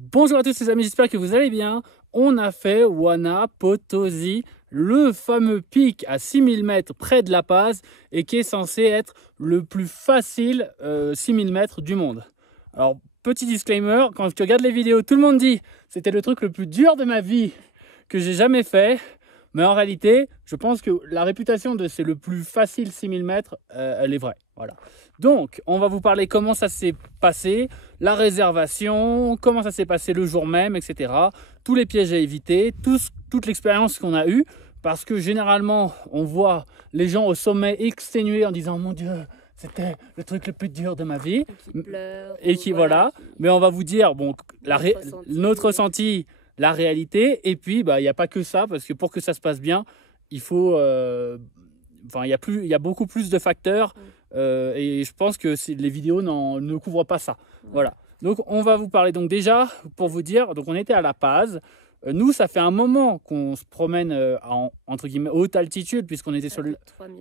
Bonjour à tous les amis, j'espère que vous allez bien. On a fait Huayna Potosí, le fameux pic à 6000 mètres près de La Paz et qui est censé être le plus facile 6000 mètres du monde. Alors, petit disclaimer, quand tu regardes les vidéos, tout le monde dit c'était le truc le plus dur de ma vie que j'ai jamais fait. Mais en réalité, je pense que la réputation de c'est le plus facile 6000 mètres, elle est vraie. Voilà. Donc, on va vous parler comment ça s'est passé, la réservation, comment ça s'est passé le jour même, etc. Tous les pièges à éviter, toute l'expérience qu'on a eue. Parce que généralement, on voit les gens au sommet exténués en disant « Mon Dieu, c'était le truc le plus dur de ma vie. » Qui pleure. Et qui, voilà. Mais on va vous dire, bon, notre ressenti, la réalité. Et puis, il n'y a pas que ça, parce que pour que ça se passe bien, il faut... il y a beaucoup plus de facteurs. Et je pense que les vidéos ne couvrent pas ça. Voilà. Donc, on va vous parler. Donc, déjà, pour vous dire, donc on était à La Paz. Nous, ça fait un moment qu'on se promène entre guillemets haute altitude, puisqu'on était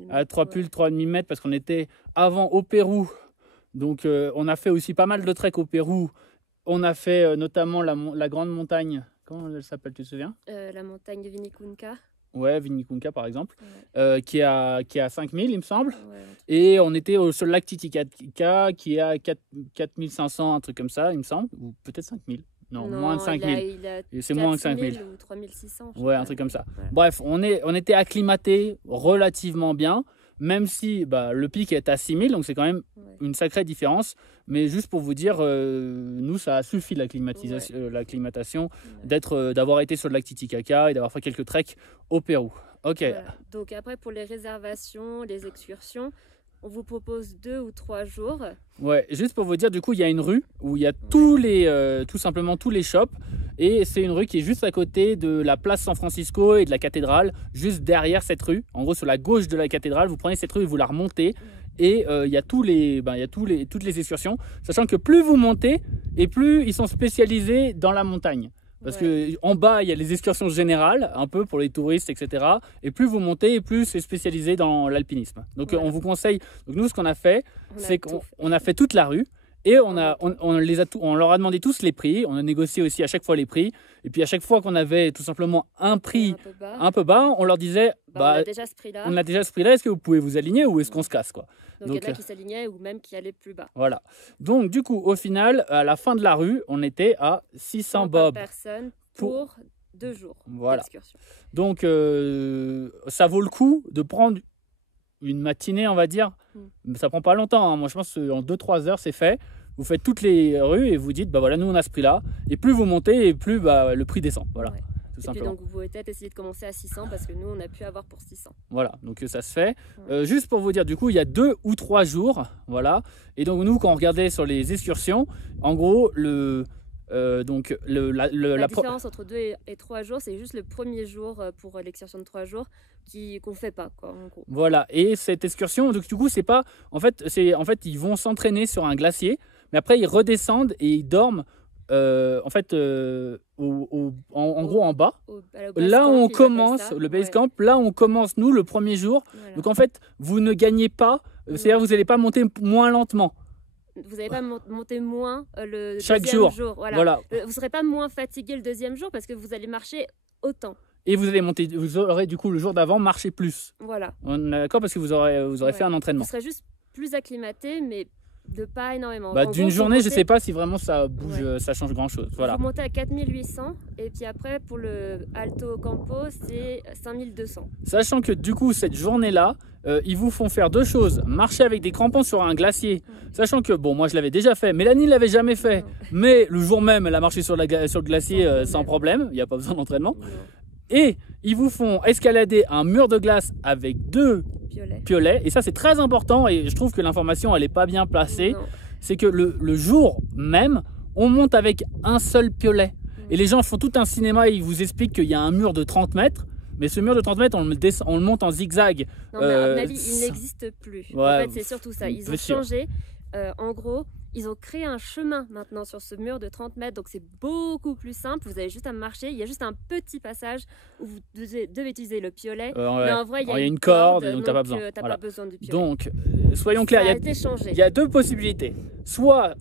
à 3000 mètres, parce qu'on était avant au Pérou. Donc, on a fait aussi pas mal de trek au Pérou. On a fait notamment la grande montagne. Comment elle s'appelle, tu te souviens? La montagne de Vinicunca. Ouais, Vinicunca par exemple, qui est à 5000, il me semble. Ouais. Et on était sur le lac Titicaca, qui est à 4500, un truc comme ça, il me semble. Ou peut-être 5000. Non, moins de 5000. C'est moins de 5000. Ou 3600. Ouais, un truc comme ça. Voilà. Bref, on était acclimaté relativement bien, même si le pic est à 6000, donc c'est quand même une sacrée différence. Mais juste pour vous dire, nous, ça a suffi l'acclimatation d'avoir été sur le lac Titicaca et d'avoir fait quelques treks au Pérou. Ok. Voilà. Donc après, pour les réservations, les excursions, on vous propose 2 ou 3 jours. Ouais, juste pour vous dire, du coup, il y a une rue où il y a tout simplement tous les shops. Et c'est une rue qui est juste à côté de la place San Francisco et de la cathédrale, juste derrière cette rue. En gros, sur la gauche de la cathédrale, vous prenez cette rue et vous la remontez. Et il y a toutes les excursions. Sachant que plus vous montez, et plus ils sont spécialisés dans la montagne. Parce qu'en bas, il y a les excursions générales, un peu pour les touristes, etc. Et plus vous montez, et plus c'est spécialisé dans l'alpinisme. Donc on vous conseille. Donc nous, ce qu'on a fait, c'est qu'on a fait toute la rue. Et on leur a demandé tous les prix. On a négocié aussi à chaque fois les prix. Et puis à chaque fois qu'on avait tout simplement un prix un peu bas, on leur disait on a déjà ce prix-là. On a déjà ce prix-là. Est-ce que vous pouvez vous aligner ou est-ce qu'on se casse, quoi? Donc il y en a qui s'alignaient ou même qui allaient plus bas. Voilà. Donc du coup, au final, à la fin de la rue, on était à 600 bob. Par personne pour 2 jours d'excursion. Donc ça vaut le coup de prendre une matinée, on va dire. Ça prend pas longtemps, hein. Moi je pense qu'en 2-3 heures c'est fait. Vous faites toutes les rues et vous dites voilà, nous on a ce prix là, et plus vous montez et plus le prix descend, voilà, tout simplement. Et puis donc vous pouvez peut-être essayer de commencer à 600 parce que nous on a pu avoir pour 600. Voilà, donc ça se fait. Juste pour vous dire, du coup il y a 2 ou 3 jours, voilà, et donc nous quand on regardait sur les excursions, en gros la différence entre 2 et 3 jours, c'est juste le premier jour pour l'excursion de 3 jours qu'on fait pas, quoi, en gros. Voilà, et cette excursion, donc du coup c'est pas, en fait ils vont s'entraîner sur un glacier, mais après ils redescendent et ils dorment en gros en bas. Là où on commence le base camp, là où on commence nous le premier jour. Voilà. Donc en fait vous ne gagnez pas, c'est-à-dire vous n'allez pas monter moins lentement. Vous n'allez pas monter moins le chaque deuxième jour. Voilà. Vous ne serez pas moins fatigué le deuxième jour parce que vous allez marcher autant. Et vous aurez du coup le jour d'avant marché plus. Voilà. On est d'accord parce que vous aurez fait un entraînement. Vous serez juste plus acclimaté, mais de pas énormément. D'une journée, je sais pas si vraiment ça bouge, ça change grand chose. Voilà. Vous montez à 4800 et puis après pour le Alto Campo, c'est 5200. Sachant que du coup, cette journée-là, ils vous font faire 2 choses. Marcher avec des crampons sur un glacier. Sachant que, bon, moi je l'avais déjà fait. Mélanie ne l'avait jamais fait. Mais le jour même, elle a marché sur le glacier sans problème. Il n'y a pas besoin d'entraînement. Et ils vous font escalader un mur de glace avec 2 piolets. Et ça, c'est très important. Et je trouve que l'information, elle n'est pas bien placée. C'est que le jour même, on monte avec un seul piolet. Et les gens font tout un cinéma et ils vous expliquent qu'il y a un mur de 30 mètres. Mais ce mur de 30 mètres, on le monte en zigzag. Non, mais à mon avis, il n'existe plus. En fait, c'est surtout ça. Ils ont changé. En gros, ils ont créé un chemin maintenant sur ce mur de 30 mètres. Donc, c'est beaucoup plus simple. Vous avez juste à marcher. Il y a juste un petit passage où vous devez utiliser le piolet. Mais en vrai, il y a une corde. Donc, tu n'as pas besoin. Pas besoin du piolet. Donc, soyons clairs. Il y a 2 possibilités. Soit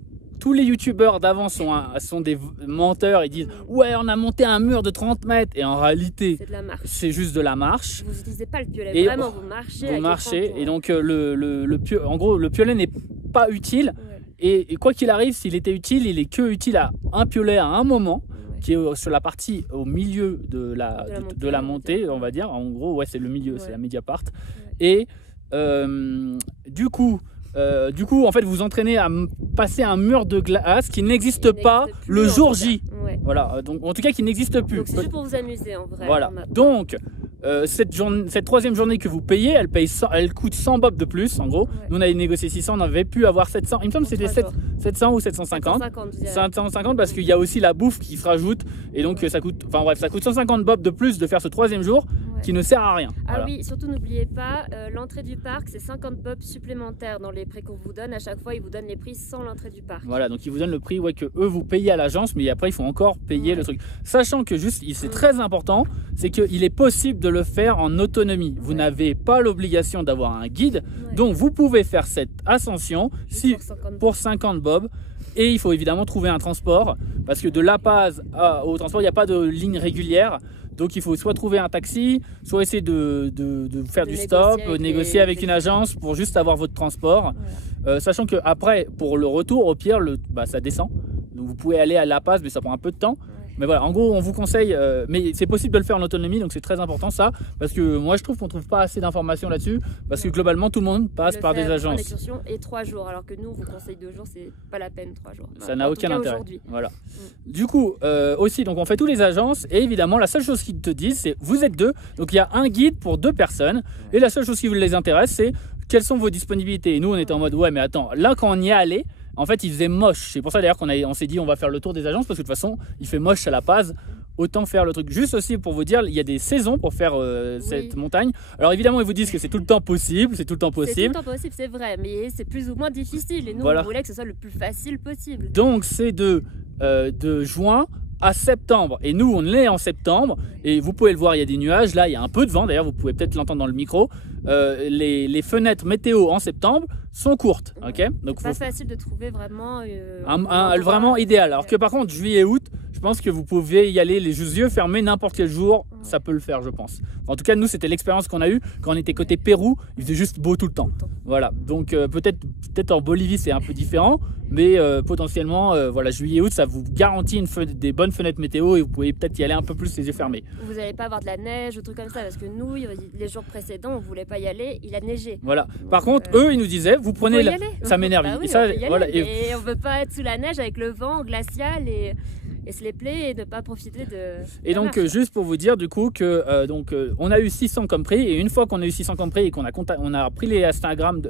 tous les youtubeurs d'avant sont des menteurs. Ils disent ouais, on a monté un mur de 30 mètres et en réalité c'est juste de la marche. Vous n'utilisez pas le piolet, vraiment vous marchez. Et donc en gros le piolet n'est pas utile. Et quoi qu'il arrive, s'il était utile, il est que utile à un piolet à un moment, qui est sur la partie au milieu de la montée, on va dire. En gros, ouais, c'est le milieu, c'est la média part. Et du coup, en fait, vous entraînez à passer un mur de glace qui n'existe pas le jour J. Voilà, donc en tout cas qui n'existe plus. Donc c'est juste pour vous amuser en vrai. Voilà. Donc cette troisième journée que vous payez, elle coûte 100 bob de plus en gros. Nous on avait négocié 600, on avait pu avoir 700. Il me semble que c'était 700 ou 750. 750 parce qu'il y a aussi la bouffe qui se rajoute et donc ça coûte 150 bob de plus de faire ce troisième jour qui ne sert à rien. Ah oui, surtout n'oubliez pas, l'entrée du parc c'est 50 bob supplémentaires dans les prix qu'on vous donne. À chaque fois ils vous donnent les prix sans l'entrée du parc. Voilà, donc ils vous donnent le prix que eux vous payez à l'agence, mais après il faut encore payer le truc. Sachant que c'est très important, c'est qu'il est possible de le faire en autonomie. Vous n'avez pas l'obligation d'avoir un guide, donc vous pouvez faire cette ascension pour 50 bob. Et il faut évidemment trouver un transport, parce que de La Paz au transport, il n'y a pas de ligne régulière. Donc il faut soit trouver un taxi, soit essayer de faire du stop, négocier avec une agence pour juste avoir votre transport. Sachant que après, pour le retour, au pire, ça descend. Donc vous pouvez aller à La Paz, mais ça prend un peu de temps. Mais voilà, en gros, on vous conseille, mais c'est possible de le faire en autonomie, donc c'est très important ça, parce que moi je trouve qu'on trouve pas assez d'informations là-dessus, parce que globalement tout le monde passe par des agences. L'excursion est 3 jours, alors que nous on vous conseille 2 jours, c'est pas la peine 3 jours. Ça n'a aucun intérêt. Voilà. Du coup, aussi, donc on fait tous les agences, et évidemment la seule chose qu'ils te disent, c'est vous êtes 2, donc il y a un guide pour 2 personnes, et la seule chose qui les intéresse, c'est quelles sont vos disponibilités. Et nous on était en mode ouais, mais attends, là quand on y est allé, en fait, il faisait moche. C'est pour ça d'ailleurs qu'on s'est dit on va faire le tour des agences parce que de toute façon, il fait moche à La Paz. Autant faire le truc. Juste aussi pour vous dire, il y a des saisons pour faire cette montagne. Alors évidemment, ils vous disent que c'est tout le temps possible. C'est tout le temps possible, c'est vrai, mais c'est plus ou moins difficile. Et nous, on voulait que ce soit le plus facile possible. Donc c'est de juin à septembre. Et nous, on est en septembre. Et vous pouvez le voir, il y a des nuages. Là, il y a un peu de vent. D'ailleurs, vous pouvez peut-être l'entendre dans le micro. Les fenêtres météo en septembre sont courtes. Okay, donc c'est pas facile de trouver vraiment vraiment idéal. Alors que par contre, juillet-août, je pense que vous pouvez y aller les yeux fermés n'importe quel jour. Ça peut le faire, je pense. En tout cas, nous, c'était l'expérience qu'on a eue quand on était côté Pérou. Il faisait juste beau tout le temps. Voilà. Donc peut-être en Bolivie, c'est un peu différent. Mais potentiellement, juillet-août, ça vous garantit des bonnes fenêtres météo et vous pouvez peut-être y aller un peu plus les yeux fermés. Vous n'allez pas avoir de la neige ou trucs comme ça parce que nous, les jours précédents, on ne voulait pas y aller, il a neigé. Voilà. Par contre, eux, ils nous disaient, vous prenez... Ça m'énerve. Bah oui, et on ne veut pas être sous la neige avec le vent glacial et se les plaît et ne pas profiter de... Et donc, juste pour vous dire du coup que on a eu 600 comme prix et une fois qu'on a eu 600 comme prix et qu'on a pris les Instagram,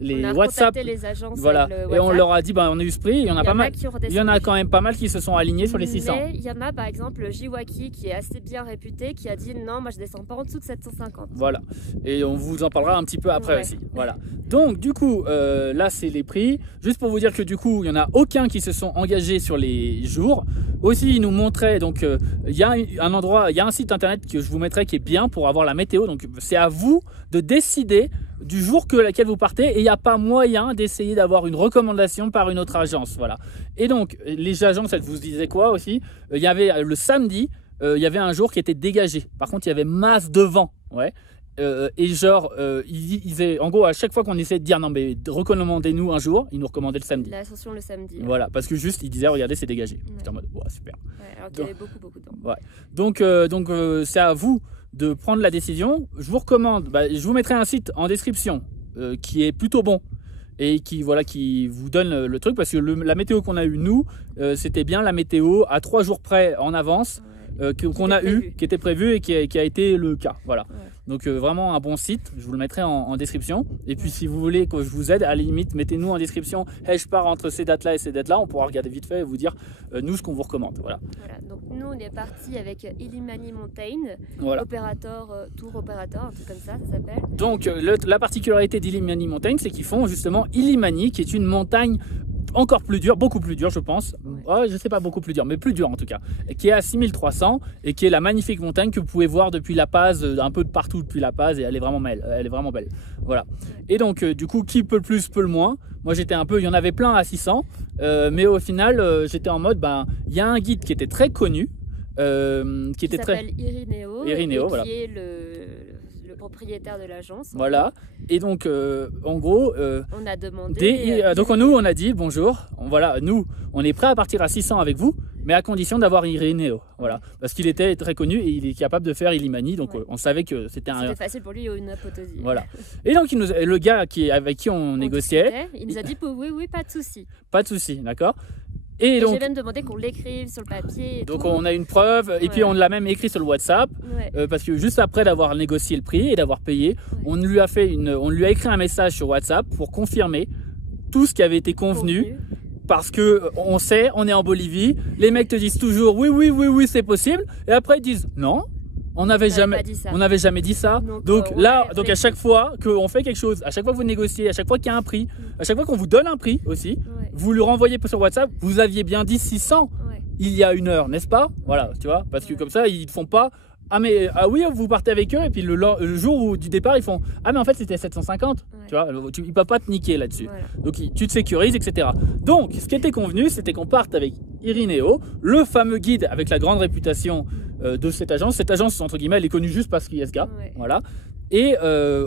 les WhatsApp, les agences, voilà, et on leur a dit on a eu ce prix, il y en a pas mal, il y en a quand même pas mal qui se sont alignés sur les 600. Mais il y en a par exemple Jiwaki qui est assez bien réputé qui a dit non, moi je descends pas en dessous de 750. Voilà, et on vous en parlera un petit peu après aussi. Voilà. Donc du coup là c'est les prix. Juste pour vous dire que du coup il y en a aucun qui se sont engagés sur les jours. Aussi, il nous montrait, donc il y a un endroit, il y a un site internet que je vous mettrai qui est bien pour avoir la météo. Donc c'est à vous de décider du jour laquelle vous partez et il n'y a pas moyen d'essayer d'avoir une recommandation par une autre agence. Voilà. Et donc les agences, elles vous disaient quoi aussi, il y avait le samedi, il y avait un jour qui était dégagé. Par contre, il y avait masse de vent. Ouais. Et genre, ils disaient, en gros, à chaque fois qu'on essayait de dire non, mais recommandez-nous un jour, ils nous recommandaient le samedi. L'ascension le samedi. Voilà, parce que juste, ils disaient, regardez, c'est dégagé. J'étais en mode, super. Ouais, alors qu'il y avait beaucoup de temps. Ouais. Donc c'est à vous de prendre la décision. Je vous recommande, je vous mettrai un site en description qui est plutôt bon et qui vous donne le truc parce que la météo qu'on a eue, nous, c'était bien la météo à 3 jours près en avance. Qu'on a eu, qui était prévu et qui a été le cas. Voilà. Ouais. Donc vraiment un bon site, je vous le mettrai en description. Et puis si vous voulez que je vous aide, à la limite, mettez-nous en description, je pars entre ces dates-là et ces dates-là, on pourra regarder vite fait et vous dire nous ce qu'on vous recommande. Voilà. Donc nous on est parti avec Illimani Mountain, tour opérateur, un truc comme ça s'appelle. Donc la particularité d'Illimani Mountain, c'est qu'ils font justement Illimani, qui est une montagne encore plus dur, beaucoup plus dur je pense, je sais pas beaucoup plus dur, mais plus dur en tout cas, et qui est à 6300 et qui est la magnifique montagne que vous pouvez voir depuis La Paz, un peu de partout depuis La Paz, et elle est vraiment belle, voilà. Et donc du coup, qui peut le plus, peut le moins. Moi j'étais il y en avait plein à 600, mais au final j'étais en mode, il y a un guide qui était très connu, qui s'appelle Irineo, voilà. Qui est le propriétaire de l'agence. Voilà, et donc en gros on a demandé donc nous on a dit bonjour, nous on est prêt à partir à 600 avec vous, mais à condition d'avoir Irineo, voilà, parce qu'il était très connu et il est capable de faire Illimani, donc on savait que c'était facile pour lui, une Potosi. Voilà, et donc le gars avec qui on négociait, il nous a dit oui, pas de souci, d'accord. Et donc, j'ai même demandé qu'on l'écrive sur le papier. Donc on a une preuve, et puis on l'a même écrit sur le WhatsApp, parce que juste après d'avoir négocié le prix et d'avoir payé, on lui a écrit un message sur WhatsApp pour confirmer tout ce qui avait été convenu. Parce que on sait, on est en Bolivie, les mecs te disent toujours oui c'est possible, et après ils disent non. On n'avait jamais dit ça. Donc à chaque fois qu'on fait quelque chose, à chaque fois que vous négociez, à chaque fois qu'il y a un prix, à chaque fois qu'on vous donne un prix aussi, vous lui renvoyez sur WhatsApp, vous aviez bien dit 600 il y a 1 heure, n'est-ce pas? Voilà, tu vois, parce que comme ça, ils ne font pas oui, vous partez avec eux, et puis le jour du départ, ils font mais en fait c'était 750, tu vois, ils ne peuvent pas te niquer là-dessus. Donc tu te sécurises, etc. Donc ce qui était convenu, c'était qu'on parte avec Irineo, le fameux guide avec la grande réputation de cette agence. Cette agence, entre guillemets, elle est connue juste parce qu'il y a ce gars, voilà. Et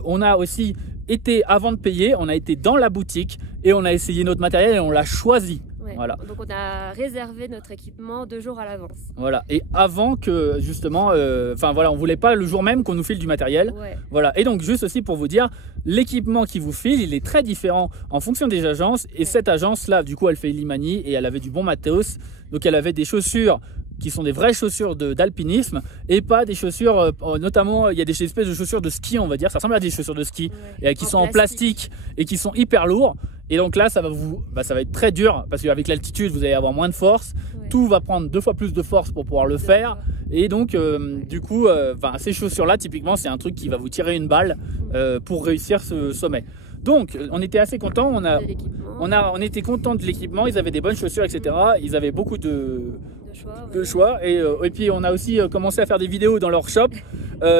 on a aussi été, avant de payer, on a été dans la boutique et on a essayé notre matériel et on l'a choisi. Voilà. Donc on a réservé notre équipement 2 jours à l'avance. Voilà, et avant que justement, on voulait pas le jour même qu'on nous file du matériel. Voilà, et donc juste aussi pour vous dire, l'équipement qui vous file, il est très différent en fonction des agences. Et cette agence-là, du coup, elle fait Illimani et elle avait du bon matos. Donc elle avait des chaussures qui sont des vraies chaussures d'alpinisme et pas des chaussures, notamment il y a des espèces de chaussures de ski, on va dire, ça ressemble à des chaussures de ski et qui sont en plastique et qui sont hyper lourds. Et donc là ça va être très dur parce qu'avec l'altitude vous allez avoir moins de force, tout va prendre 2 fois plus de force pour pouvoir le faire. Et donc du coup ces chaussures là typiquement c'est un truc qui va vous tirer une balle pour réussir ce sommet. Donc on était assez contents, on était contents de l'équipement, ils avaient des bonnes chaussures, etc. Ils avaient beaucoup de choix. Et puis on a aussi commencé à faire des vidéos dans leur shop,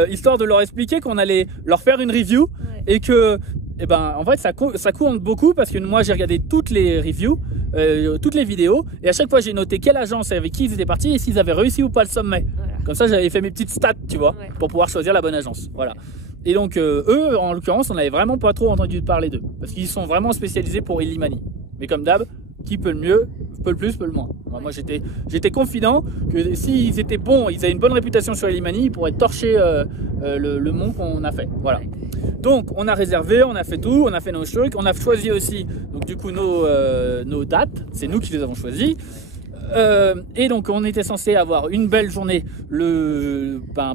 histoire de leur expliquer qu'on allait leur faire une review, et que en fait ça compte beaucoup, parce que moi j'ai regardé toutes les reviews, toutes les vidéos, et à chaque fois j'ai noté quelle agence avec qui ils étaient partis et s'ils avaient réussi ou pas le sommet. Comme ça j'avais fait mes petites stats, tu vois, pour pouvoir choisir la bonne agence. Voilà. Et donc eux, en l'occurrence, on n'avait vraiment pas trop entendu parler d'eux, parce qu'ils sont vraiment spécialisés pour Illimani. Mais comme d'hab, qui peut le mieux, peut le plus, peut le moins. Moi j'étais confident que s'ils étaient bons, ils avaient une bonne réputation sur Illimani, ils pourraient torcher le mont qu'on a fait. Voilà. Donc on a réservé, on a fait tout, on a fait nos trucs, on a choisi aussi donc du coup nos dates, c'est nous qui les avons choisis. Et donc on était censé avoir une belle journée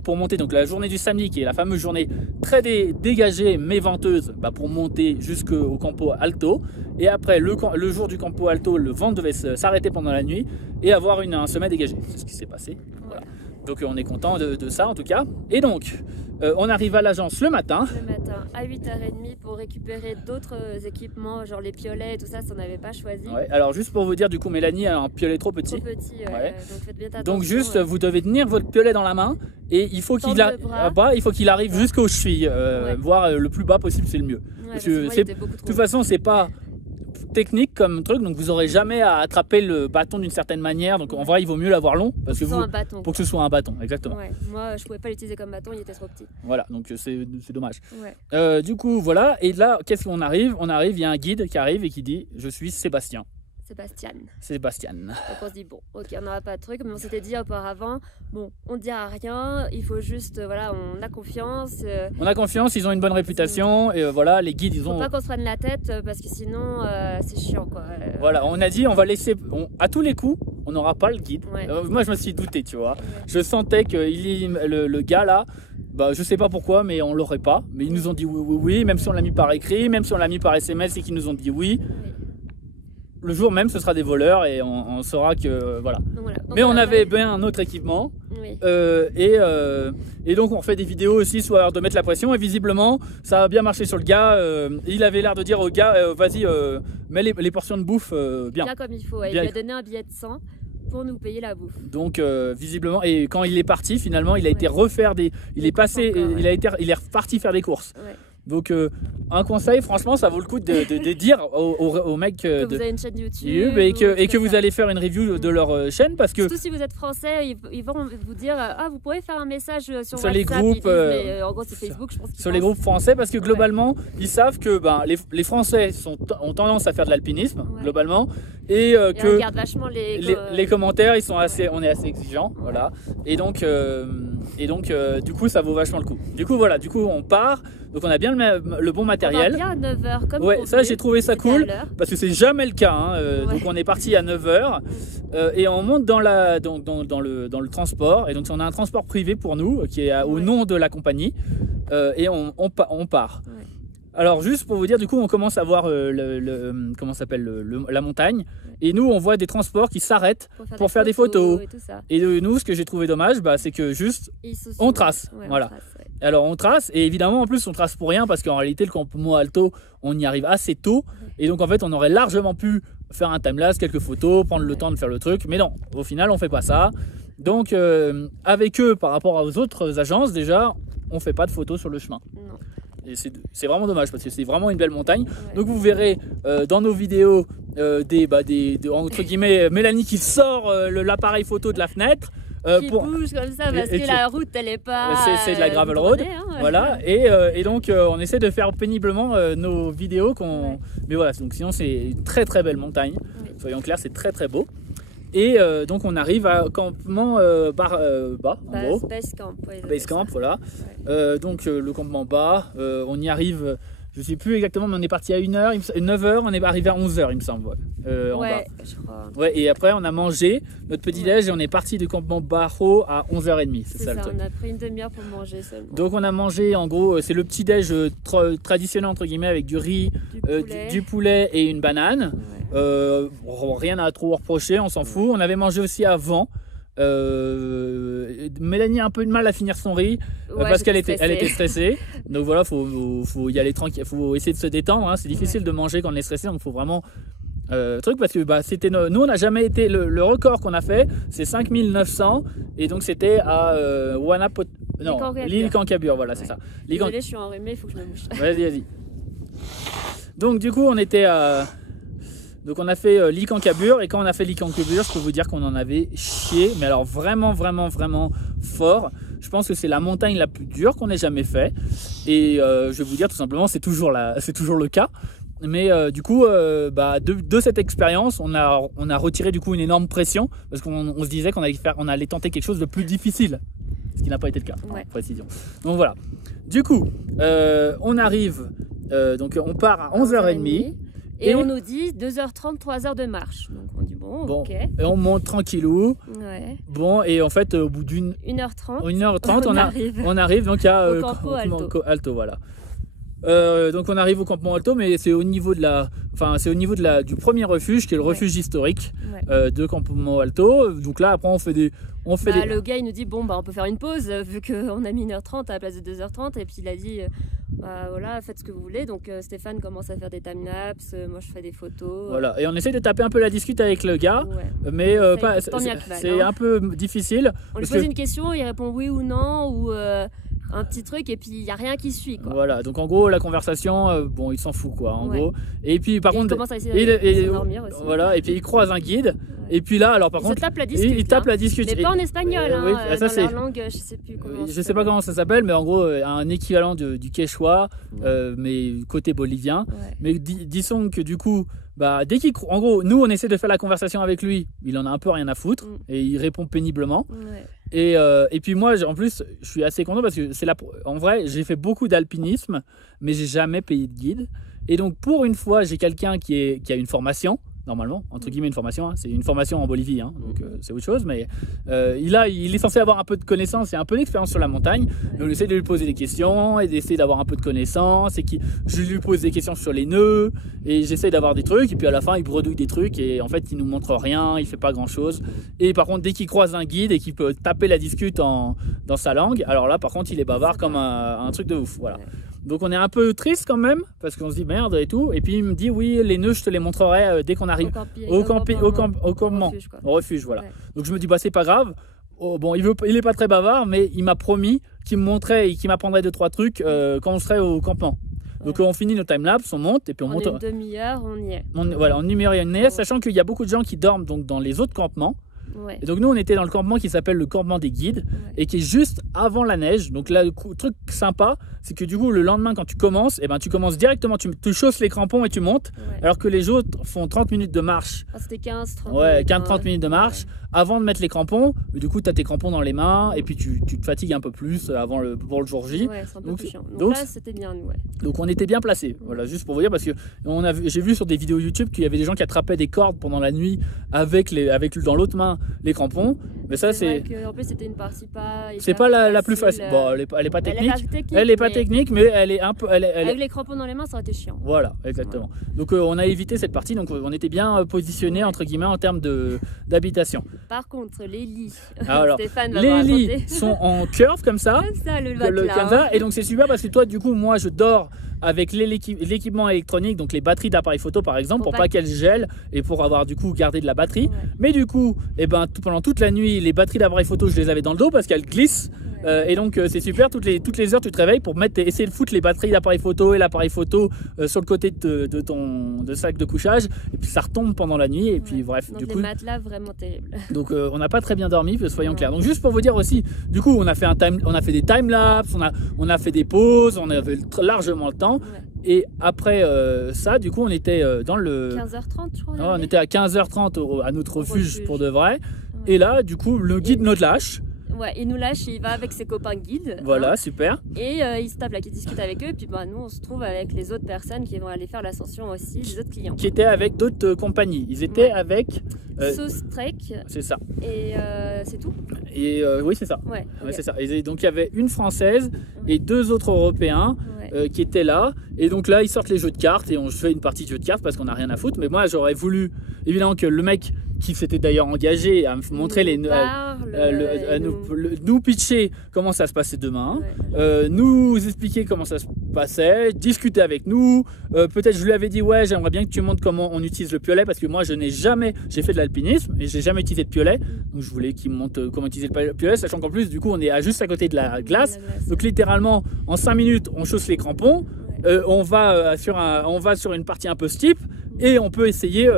pour monter, donc la journée du samedi qui est la fameuse journée très dégagée mais venteuse, pour monter jusqu'au Campo Alto, et après le jour du Campo Alto, le vent devait s'arrêter pendant la nuit et avoir un sommet dégagé. C'est ce qui s'est passé. Voilà. Donc on est content de ça en tout cas. Et donc on arrive à l'agence le matin à 8h30 pour récupérer d'autres équipements, genre les piolets et tout ça, ça on n'avait pas choisi. Alors juste pour vous dire, du coup Mélanie a un piolet trop petit. Donc faites bien attention. Donc juste vous devez tenir votre piolet dans la main, et il faut qu'il arrive jusqu'aux chevilles, voire le plus bas possible, c'est le mieux. Parce que de toute façon c'est pas technique comme truc, donc vous n'aurez jamais à attraper le bâton d'une certaine manière, donc en vrai il vaut mieux l'avoir long pour que ce soit un bâton, exactement. Moi je pouvais pas l'utiliser comme bâton, il était trop petit. Voilà, donc c'est dommage. Du coup voilà, et là qu'est-ce qu'on arrive, il y a un guide qui arrive et qui dit je suis Sébastien. Sébastien. Donc on se dit bon, ok, on n'aura pas de truc, mais on s'était dit auparavant, bon, on ne dira rien, il faut juste, on a confiance. On a confiance, ils ont une bonne réputation, et voilà, les guides, ils ont. Faut pas qu'on se prenne la tête, parce que sinon, c'est chiant, quoi. Voilà, on a dit, on va laisser, à tous les coups, on n'aura pas le guide. Moi, je me suis douté, tu vois. Je sentais que le gars là. Je sais pas pourquoi, mais on l'aurait pas. Mais ils nous ont dit oui, même si on l'a mis par écrit, même si on l'a mis par SMS et qu'ils nous ont dit oui. le jour même, ce sera des voleurs et on saura que voilà. Donc, mais on avait bien un autre équipement. Oui. Et donc on fait des vidéos aussi, soit de mettre la pression. Et visiblement, ça a bien marché sur le gars. Il avait l'air de dire au gars, vas-y, mets les portions de bouffe bien. Bien comme il faut. Il lui a donné un billet de 100 pour nous payer la bouffe. Donc visiblement, et quand il est parti, finalement, il a été refaire des. Il est passé, il est reparti faire des courses. Ouais. Donc un conseil, franchement, ça vaut le coup de dire aux mecs que vous avez une chaîne YouTube et que vous allez faire une review de leur chaîne, parce que surtout si vous êtes français, ils vont vous dire vous pourrez faire un message sur WhatsApp, les groupes, mais en gros c'est Facebook, je pense. Sur les groupes français, parce que globalement, ils savent que les Français ont tendance à faire de l'alpinisme globalement, et que on regarde vachement les commentaires, on est assez exigeants, voilà. Et donc du coup, ça vaut vachement le coup. Du coup, on part. Donc on a bien le bon matériel. On va bien à 9h comme ouais, ça j'ai trouvé ça cool parce que c'est jamais le cas. Hein. Donc on est parti à 9h et on monte dans le transport. Et donc on a un transport privé pour nous qui est au nom de la compagnie et on part. Ouais. Alors juste pour vous dire, du coup on commence à voir la montagne, et nous on voit des transports qui s'arrêtent pour faire des photos. Et nous, ce que j'ai trouvé dommage, c'est que juste on trace. Voilà. Alors on trace, et évidemment en plus on trace pour rien, parce qu'en réalité le campement Alto, on y arrive assez tôt, et donc en fait on aurait largement pu faire un timelapse, quelques photos, prendre le temps de faire le truc, mais non, au final on fait pas ça. Donc avec eux, par rapport aux autres agences, déjà on fait pas de photos sur le chemin. Non. Et c'est vraiment dommage, parce que c'est vraiment une belle montagne. Ouais. Donc vous verrez dans nos vidéos entre guillemets Mélanie qui sort l'appareil photo de la fenêtre. Qui bouge comme ça parce que la route elle est pas. C'est de la gravel road, voilà. Et donc on essaie de faire péniblement nos vidéos mais voilà, donc sinon c'est une très très belle montagne. Oui. Soyons clairs, c'est très très beau. Et donc on arrive à campement bas, en gros. Base camp. Ouais, base camp, voilà. Ouais. Donc le campement bas, on y arrive. Je sais plus exactement, mais on est parti à 9h, on est arrivé à 11h, il me semble. En bas. Je crois. Ouais, et après, on a mangé notre petit-déj et on est parti du campement Bajo à 11h30. C'est ça le truc. On a pris une demi-heure pour manger seulement. Donc, on a mangé, en gros, c'est le petit-déj traditionnel, entre guillemets, avec du riz, du poulet et une banane. Ouais. Rien à trop reprocher, on s'en fout. On avait mangé aussi avant. Mélanie a un peu de mal à finir son riz parce qu'elle était stressée. Donc voilà, faut y aller tranquille, faut essayer de se détendre. Hein. C'est difficile de manger quand on est stressé, donc faut vraiment truc, parce que c'était nous on n'a jamais été le record qu'on a fait, c'est 5900, et donc c'était à l'île Cancabur, voilà, c'est ça. Désolée, je suis enrhumée, il faut que je me mouche. Vas-y. Donc du coup on était donc on a fait l'île Cancabur, et quand on a fait l'île Cancabur, je peux vous dire qu'on en avait chié, mais alors vraiment fort. Je pense que c'est la montagne la plus dure qu'on ait jamais fait, et je vais vous dire tout simplement, c'est toujours le cas. Mais du coup, de cette expérience, on a retiré du coup une énorme pression, parce qu'on se disait qu'on allait tenter quelque chose de plus difficile, ce qui n'a pas été le cas, précision. Donc voilà. Du coup, on arrive, donc on part à 11h30. Et on nous dit 2h30, 3h de marche. Donc on dit bon, ok. Et on monte tranquillou. Ouais. Bon, et en fait, au bout d'une 1h30, on arrive donc à au campement Alto, voilà. Donc on arrive au campement Alto, mais c'est au niveau du premier refuge, qui est le refuge historique de campement Alto. Donc là, après, le gars il nous dit on peut faire une pause vu qu'on a mis 1h30 à la place de 2h30, et puis il a dit voilà, faites ce que vous voulez. Donc Stéphane commence à faire des timelapses, moi je fais des photos. Voilà, et on essaie de taper un peu la discute avec le gars, mais c'est un peu difficile. On lui pose une question, il répond oui ou non, ou un petit truc, et puis il n'y a rien qui suit, quoi. Voilà, donc en gros la conversation, il s'en fout, quoi, en gros. Et puis par contre, il commence à essayer de dormir aussi. Voilà, et puis il croise un guide, et puis là, alors par contre, il tape la discute. Mais pas en espagnol, dans leur langue, je sais plus comment. Je sais pas comment ça s'appelle, mais en gros un équivalent du quechua, mais côté bolivien. Ouais. Mais disons que du coup, en gros, nous on essaie de faire la conversation avec lui, il en a un peu rien à foutre, et il répond péniblement. Ouais. Et puis moi, en plus, je suis assez content parce que en vrai, j'ai fait beaucoup d'alpinisme, mais j'ai jamais payé de guide. Et donc, pour une fois, j'ai quelqu'un qui a une formation. normalement, entre guillemets une formation, hein. C'est une formation en Bolivie, hein, donc c'est autre chose, mais il est censé avoir un peu de connaissances et un peu d'expérience sur la montagne. Et on essaie de lui poser des questions et d'essayer d'avoir un peu de connaissances, et je lui pose des questions sur les nœuds, et j'essaie d'avoir des trucs, et puis à la fin il bredouille des trucs, et en fait il nous montre rien, il fait pas grand chose. Et par contre dès qu'il croise un guide et qu'il peut taper la discute dans sa langue, alors là par contre il est bavard comme un truc de ouf, voilà. Donc on est un peu triste quand même, parce qu'on se dit merde et tout. Et puis il me dit oui, les nœuds je te les montrerai dès qu'on arrive au campement, au refuge, voilà. Ouais. Donc je me dis bah c'est pas grave. Oh, bon, il est pas très bavard, mais il m'a promis qu'il me montrait et qu'il m'apprendrait 2-3 trucs quand on serait au campement. Donc on finit nos timelapses, on monte et puis on monte. En une demi-heure, on y est. Voilà, en une demi-heure on y est, sachant qu'il y a beaucoup de gens qui dorment donc dans les autres campements. Ouais. Et donc nous on était dans le campement qui s'appelle le campement des guides, et qui est juste avant la neige. Donc là le truc sympa c'est que du coup le lendemain quand tu commences, tu commences directement, tu chausses les crampons et tu montes, alors que les autres font 30 minutes de marche. C'était 15-30 15-30 minutes de marche avant de mettre les crampons. Mais du coup tu as tes crampons dans les mains et puis tu te fatigues un peu plus pour le jour J. Ouais, c'est un peu plus chiant. Donc là c'était bien nous. Donc on était bien placés. Voilà, juste pour vous dire, parce que j'ai vu sur des vidéos YouTube qu'il y avait des gens qui attrapaient des cordes pendant la nuit avec dans l'autre main les crampons. Mais ça c'est en plus c'était une partie pas la plus facile. Bon, elle est pas technique. Elle est pas technique, mais elle est un peu avec les crampons dans les mains ça aurait été chiant. Voilà, exactement. Donc on a évité cette partie, donc on était bien positionné entre guillemets en termes d'habitation. Par contre les lits, Stéphane va les lits sont en curve comme ça, comme ça, et donc c'est super parce que toi du coup moi je dors avec l'équipement électronique, donc les batteries d'appareil photo par exemple, pour pas qu'elles gèlent et pour avoir du coup gardé de la batterie. Mais du coup pendant toute la nuit les batteries d'appareil photo je les avais dans le dos parce qu'elles glissent. Et donc c'est super, toutes les heures tu te réveilles pour essayer de foutre les batteries d'appareil photo et l'appareil photo sur le côté de ton sac de couchage, et puis ça retombe pendant la nuit, et puis bref, donc du les coup matelas vraiment terribles. Donc on n'a pas très bien dormi, soyons clairs. Donc juste pour vous dire aussi, du coup on a fait des timelapses, on a fait des pauses, on avait largement le temps. Et après ça, du coup on était dans le 15h30 je crois. On était à 15h30 à notre refuge pour de vrai. Et là du coup le guide nous lâche. Ouais, il nous lâche, il va avec ses copains guides. Voilà, super. Et il se tape là, qui discute avec eux. Et puis nous, on se trouve avec les autres personnes qui vont aller faire l'ascension aussi, les autres clients. Qui étaient avec d'autres compagnies. Ils étaient avec Sostrek. C'est ça. Et c'est tout. Et oui, c'est ça. Ouais, c'est ça. Et donc il y avait une Française et 2 autres Européens qui étaient là. Et donc là, ils sortent les jeux de cartes et on fait une partie de jeux de cartes parce qu'on n'a rien à foutre. Mais moi, j'aurais voulu évidemment que le mec qui s'était d'ailleurs engagé à me montrer nous pitcher comment ça se passait demain, nous expliquer comment ça se passait, discuter avec nous. Peut-être je lui avais dit j'aimerais bien que tu montres comment on utilise le piolet, parce que moi j'ai fait de l'alpinisme et j'ai jamais utilisé de piolet, donc je voulais qu'il me montre comment utiliser le piolet, sachant qu'en plus du coup on est juste à côté de la glace, donc littéralement en 5 minutes on chausse les crampons. On va sur une partie un peu steep et on peut essayer,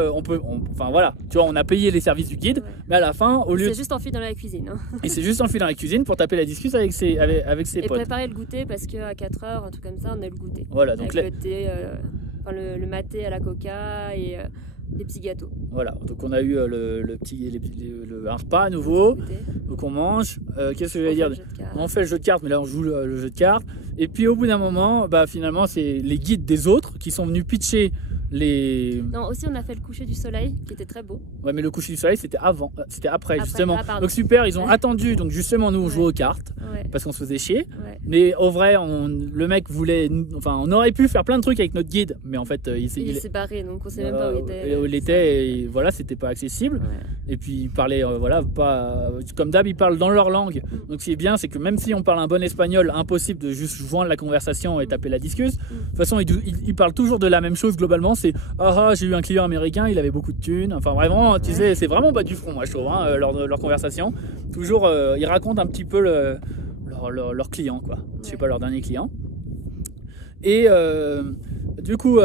voilà, tu vois, on a payé les services du guide, mais à la fin, au lieu c'est juste enfui dans la cuisine. Et c'est juste enfui dans la cuisine pour taper la discussion avec ses potes. Et préparer le goûter, parce qu'à 4h, un truc comme ça, on a le goûter. Voilà, donc avec le thé, le maté à la coca et des petits gâteaux. Voilà, donc on a eu un repas à nouveau, donc on mange. Qu'est-ce que je vais dire ? On fait le jeu de cartes, mais là on joue le jeu de cartes. Et puis au bout d'un moment, finalement c'est les guides des autres qui sont venus pitcher Non, aussi on a fait le coucher du soleil qui était très beau. Ouais, mais le coucher du soleil c'était après justement. Donc super, ils ont attendu, donc justement nous on jouait aux cartes parce qu'on se faisait chier. Mais au vrai, le mec voulait, on aurait pu faire plein de trucs avec notre guide, mais en fait il s'est barré, donc on sait même pas où il était. Et voilà, c'était pas accessible. Et puis il parlait pas comme d'hab, ils parlent dans leur langue. Donc ce qui est bien, c'est que même si on parle un bon espagnol, impossible de juste joindre la conversation et taper la discussion. De toute façon, ils parlent toujours de la même chose globalement. C'est j'ai eu un client américain, il avait beaucoup de thunes. Enfin vraiment, tu sais, c'est vraiment bas du front, moi je trouve, leur conversation. Toujours, ils racontent un petit peu leur client, quoi. Je sais pas, leur dernier client. Et du coup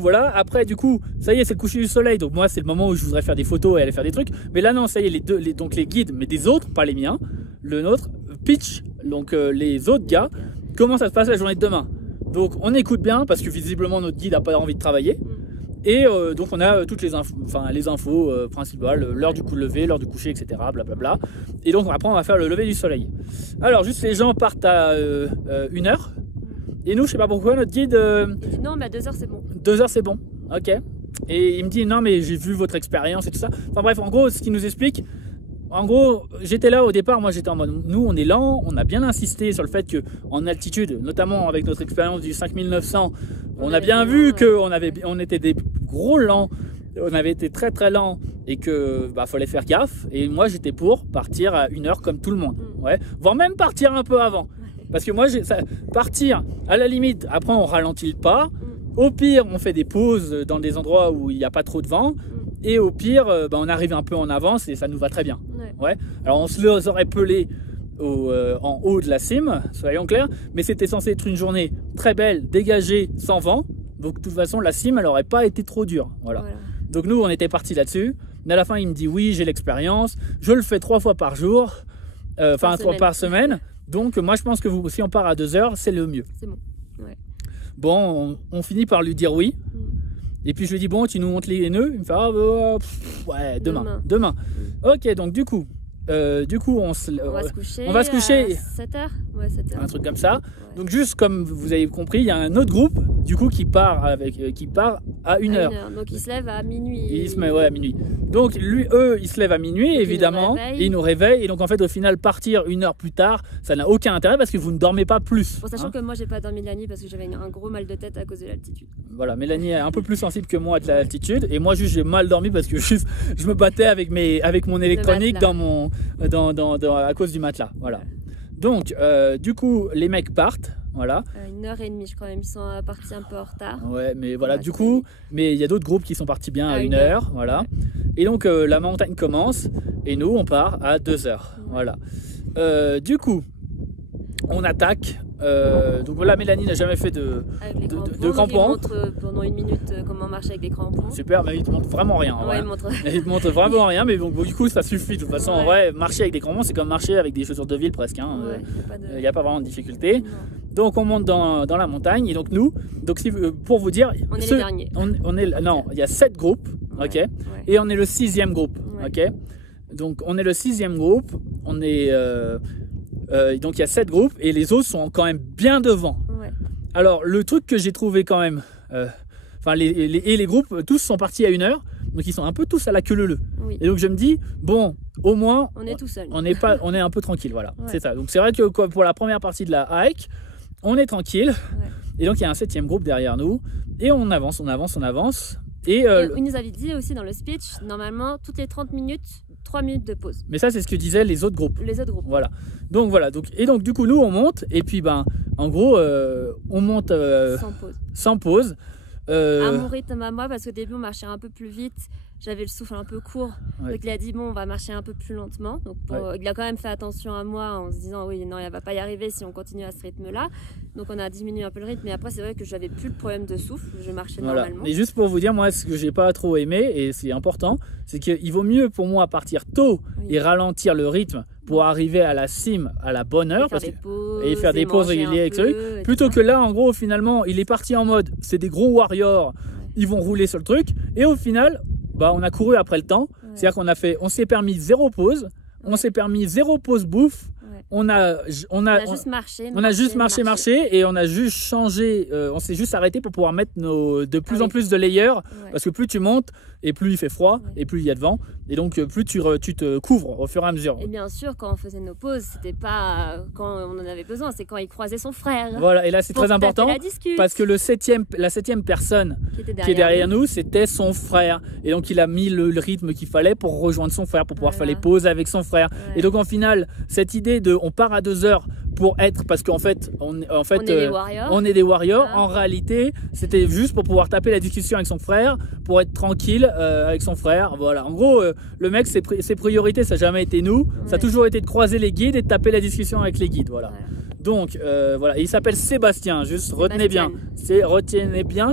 voilà. Après du coup, ça y est, c'est le coucher du soleil. Donc moi, c'est le moment où je voudrais faire des photos et aller faire des trucs. Mais là non, ça y est, donc les guides, mais des autres, pas les miens. Le nôtre pitch, donc les autres gars, comment ça se passe la journée de demain. Donc on écoute bien parce que visiblement notre guide n'a pas envie de travailler. Et donc on a toutes les infos principales, l'heure du lever, l'heure du coucher, etc. Blablabla. Et donc après on va faire le lever du soleil. Alors juste les gens partent à 1h. Et nous, je sais pas pourquoi, notre guide... Non, mais à 2h c'est bon. 2h c'est bon, ok. Et il me dit, non, mais j'ai vu votre expérience et tout ça. Enfin bref, en gros, ce qu'il nous explique, en gros, j'étais là au départ, moi j'étais en mode, nous on est lent, on a bien insisté sur le fait qu'en altitude, notamment avec notre expérience du 5900, on a bien vu qu'on était des gros lents, on avait été très très lents et que fallait faire gaffe. Et moi j'étais pour partir à 1 heure comme tout le monde, ouais, voire même partir un peu avant. Parce que moi, partir, à la limite, après on ralentit le pas, au pire on fait des pauses dans des endroits où il n'y a pas trop de vent. Et au pire, on arrive un peu en avance et ça nous va très bien. Ouais. Alors on se les aurait pelés en haut de la cime, soyons clairs, mais c'était censé être une journée très belle, dégagée, sans vent. Donc de toute façon, la cime, elle n'aurait pas été trop dure. Voilà. Donc nous, on était partis là-dessus. Mais à la fin, il me dit oui, j'ai l'expérience, je le fais 3 fois par jour, 3 par semaine. Donc moi, je pense que si on part à 2 heures, c'est le mieux. C'est bon. Ouais. Bon, on finit par lui dire oui. Et puis je lui dis, bon, tu nous montres les nœuds? Il me fait, ouais, demain. Ok, donc du coup, on va se coucher. 7h. Ouais, 7h. Un truc comme ça. Ouais. Donc juste comme vous avez compris, il y a un autre groupe du coup qui part à 1h. Donc il se lève à minuit. Il se met à minuit. Donc eux, ils se lèvent à minuit, donc évidemment. Ils nous réveillent. Et donc en fait, au final, partir 1 heure plus tard, ça n'a aucun intérêt parce que vous ne dormez pas plus. Bon, sachant que moi, j'ai pas dormi la nuit parce que j'avais un gros mal de tête à cause de l'altitude. Voilà, Mélanie est un peu plus sensible que moi de l'altitude. Et moi, juste, j'ai mal dormi parce que je me battais avec mon électronique à cause du matelas. Voilà. Donc, du coup, les mecs partent. Voilà. 1h30, je crois même, ils sont partis un peu en retard. Ouais, mais voilà, du coup, mais il y a d'autres groupes qui sont partis bien à 1 heure. Voilà. Ouais. Et donc, la montagne commence et nous, on part à 2 heures. Ouais. Voilà. Du coup, on attaque. Donc voilà, Mélanie n'a jamais fait de crampons. Il montre pendant 1 minute comment marcher avec des crampons. Super, mais il te montre vraiment rien. Ouais, il te montre vraiment rien, mais donc, du coup ça suffit. De toute façon, en vrai, marcher avec des crampons, c'est comme marcher avec des chaussures de ville presque. Il n'y a pas vraiment de difficulté. Non. Donc on monte dans la montagne et donc nous, pour vous dire, on est les derniers. Il y a 7 groupes, ok, et on est le 6e groupe, ok. Donc on est le 6e groupe, on est donc il y a 7 groupes et les autres sont quand même bien devant. Ouais. Alors le truc que j'ai trouvé quand même, les groupes tous sont partis à 1 heure, donc ils sont un peu tous à la queue leu. Oui. Et donc je me dis bon, au moins on est tout seul. On est un peu tranquille, voilà. Ouais. C'est ça. Donc c'est vrai que pour la première partie de la hike, on est tranquille. Ouais. Et donc il y a un 7e groupe derrière nous et on avance. Et il nous avait dit aussi dans le speech, normalement toutes les 30 minutes, 3 minutes de pause. Mais ça c'est ce que disaient les autres groupes. Voilà. Donc du coup nous on monte et puis en gros on monte sans pause. À mon rythme à moi parce qu'au début on marchait un peu plus vite, j'avais le souffle un peu court, donc il a dit bon on va marcher un peu plus lentement, donc il a quand même fait attention à moi en se disant oui non il va pas y arriver si on continue à ce rythme là, donc on a diminué un peu le rythme, mais après c'est vrai que j'avais plus le problème de souffle, je marchais normalement. Et juste pour vous dire, moi ce que j'ai pas trop aimé et c'est important, c'est qu'il vaut mieux pour moi partir tôt et ralentir le rythme pour arriver à la cime à la bonne heure et faire des pauses régulières avec lui, plutôt que là en gros finalement il est parti en mode c'est des gros warriors, ils vont rouler sur le truc et au final on a couru après le temps, c'est-à-dire on s'est permis 0 pause, on s'est permis 0 pause bouffe. On a juste marché et on a juste changé, on s'est juste arrêté pour pouvoir mettre de plus en plus de layers parce que plus tu montes et plus il fait froid et plus il y a de vent et donc plus tu te couvres au fur et à mesure. Et bien sûr quand on faisait nos pauses c'était pas quand on en avait besoin, c'est quand il croisait son frère. Voilà, et là c'est très important parce que la 7e personne qui est derrière nous c'était son frère et donc il a mis le rythme qu'il fallait pour rejoindre son frère, pour pouvoir faire les pauses avec son frère. Et donc en final cette idée de on part à 2 heures pour être, parce qu'en fait on est des warriors. En réalité c'était juste pour pouvoir taper la discussion avec son frère, pour être tranquille avec son frère. Voilà, en gros le mec ses priorités ça n'a jamais été nous, ça a toujours été de croiser les guides et de taper la discussion avec les guides. Voilà. Donc voilà, il s'appelle Sébastien, juste retenez bien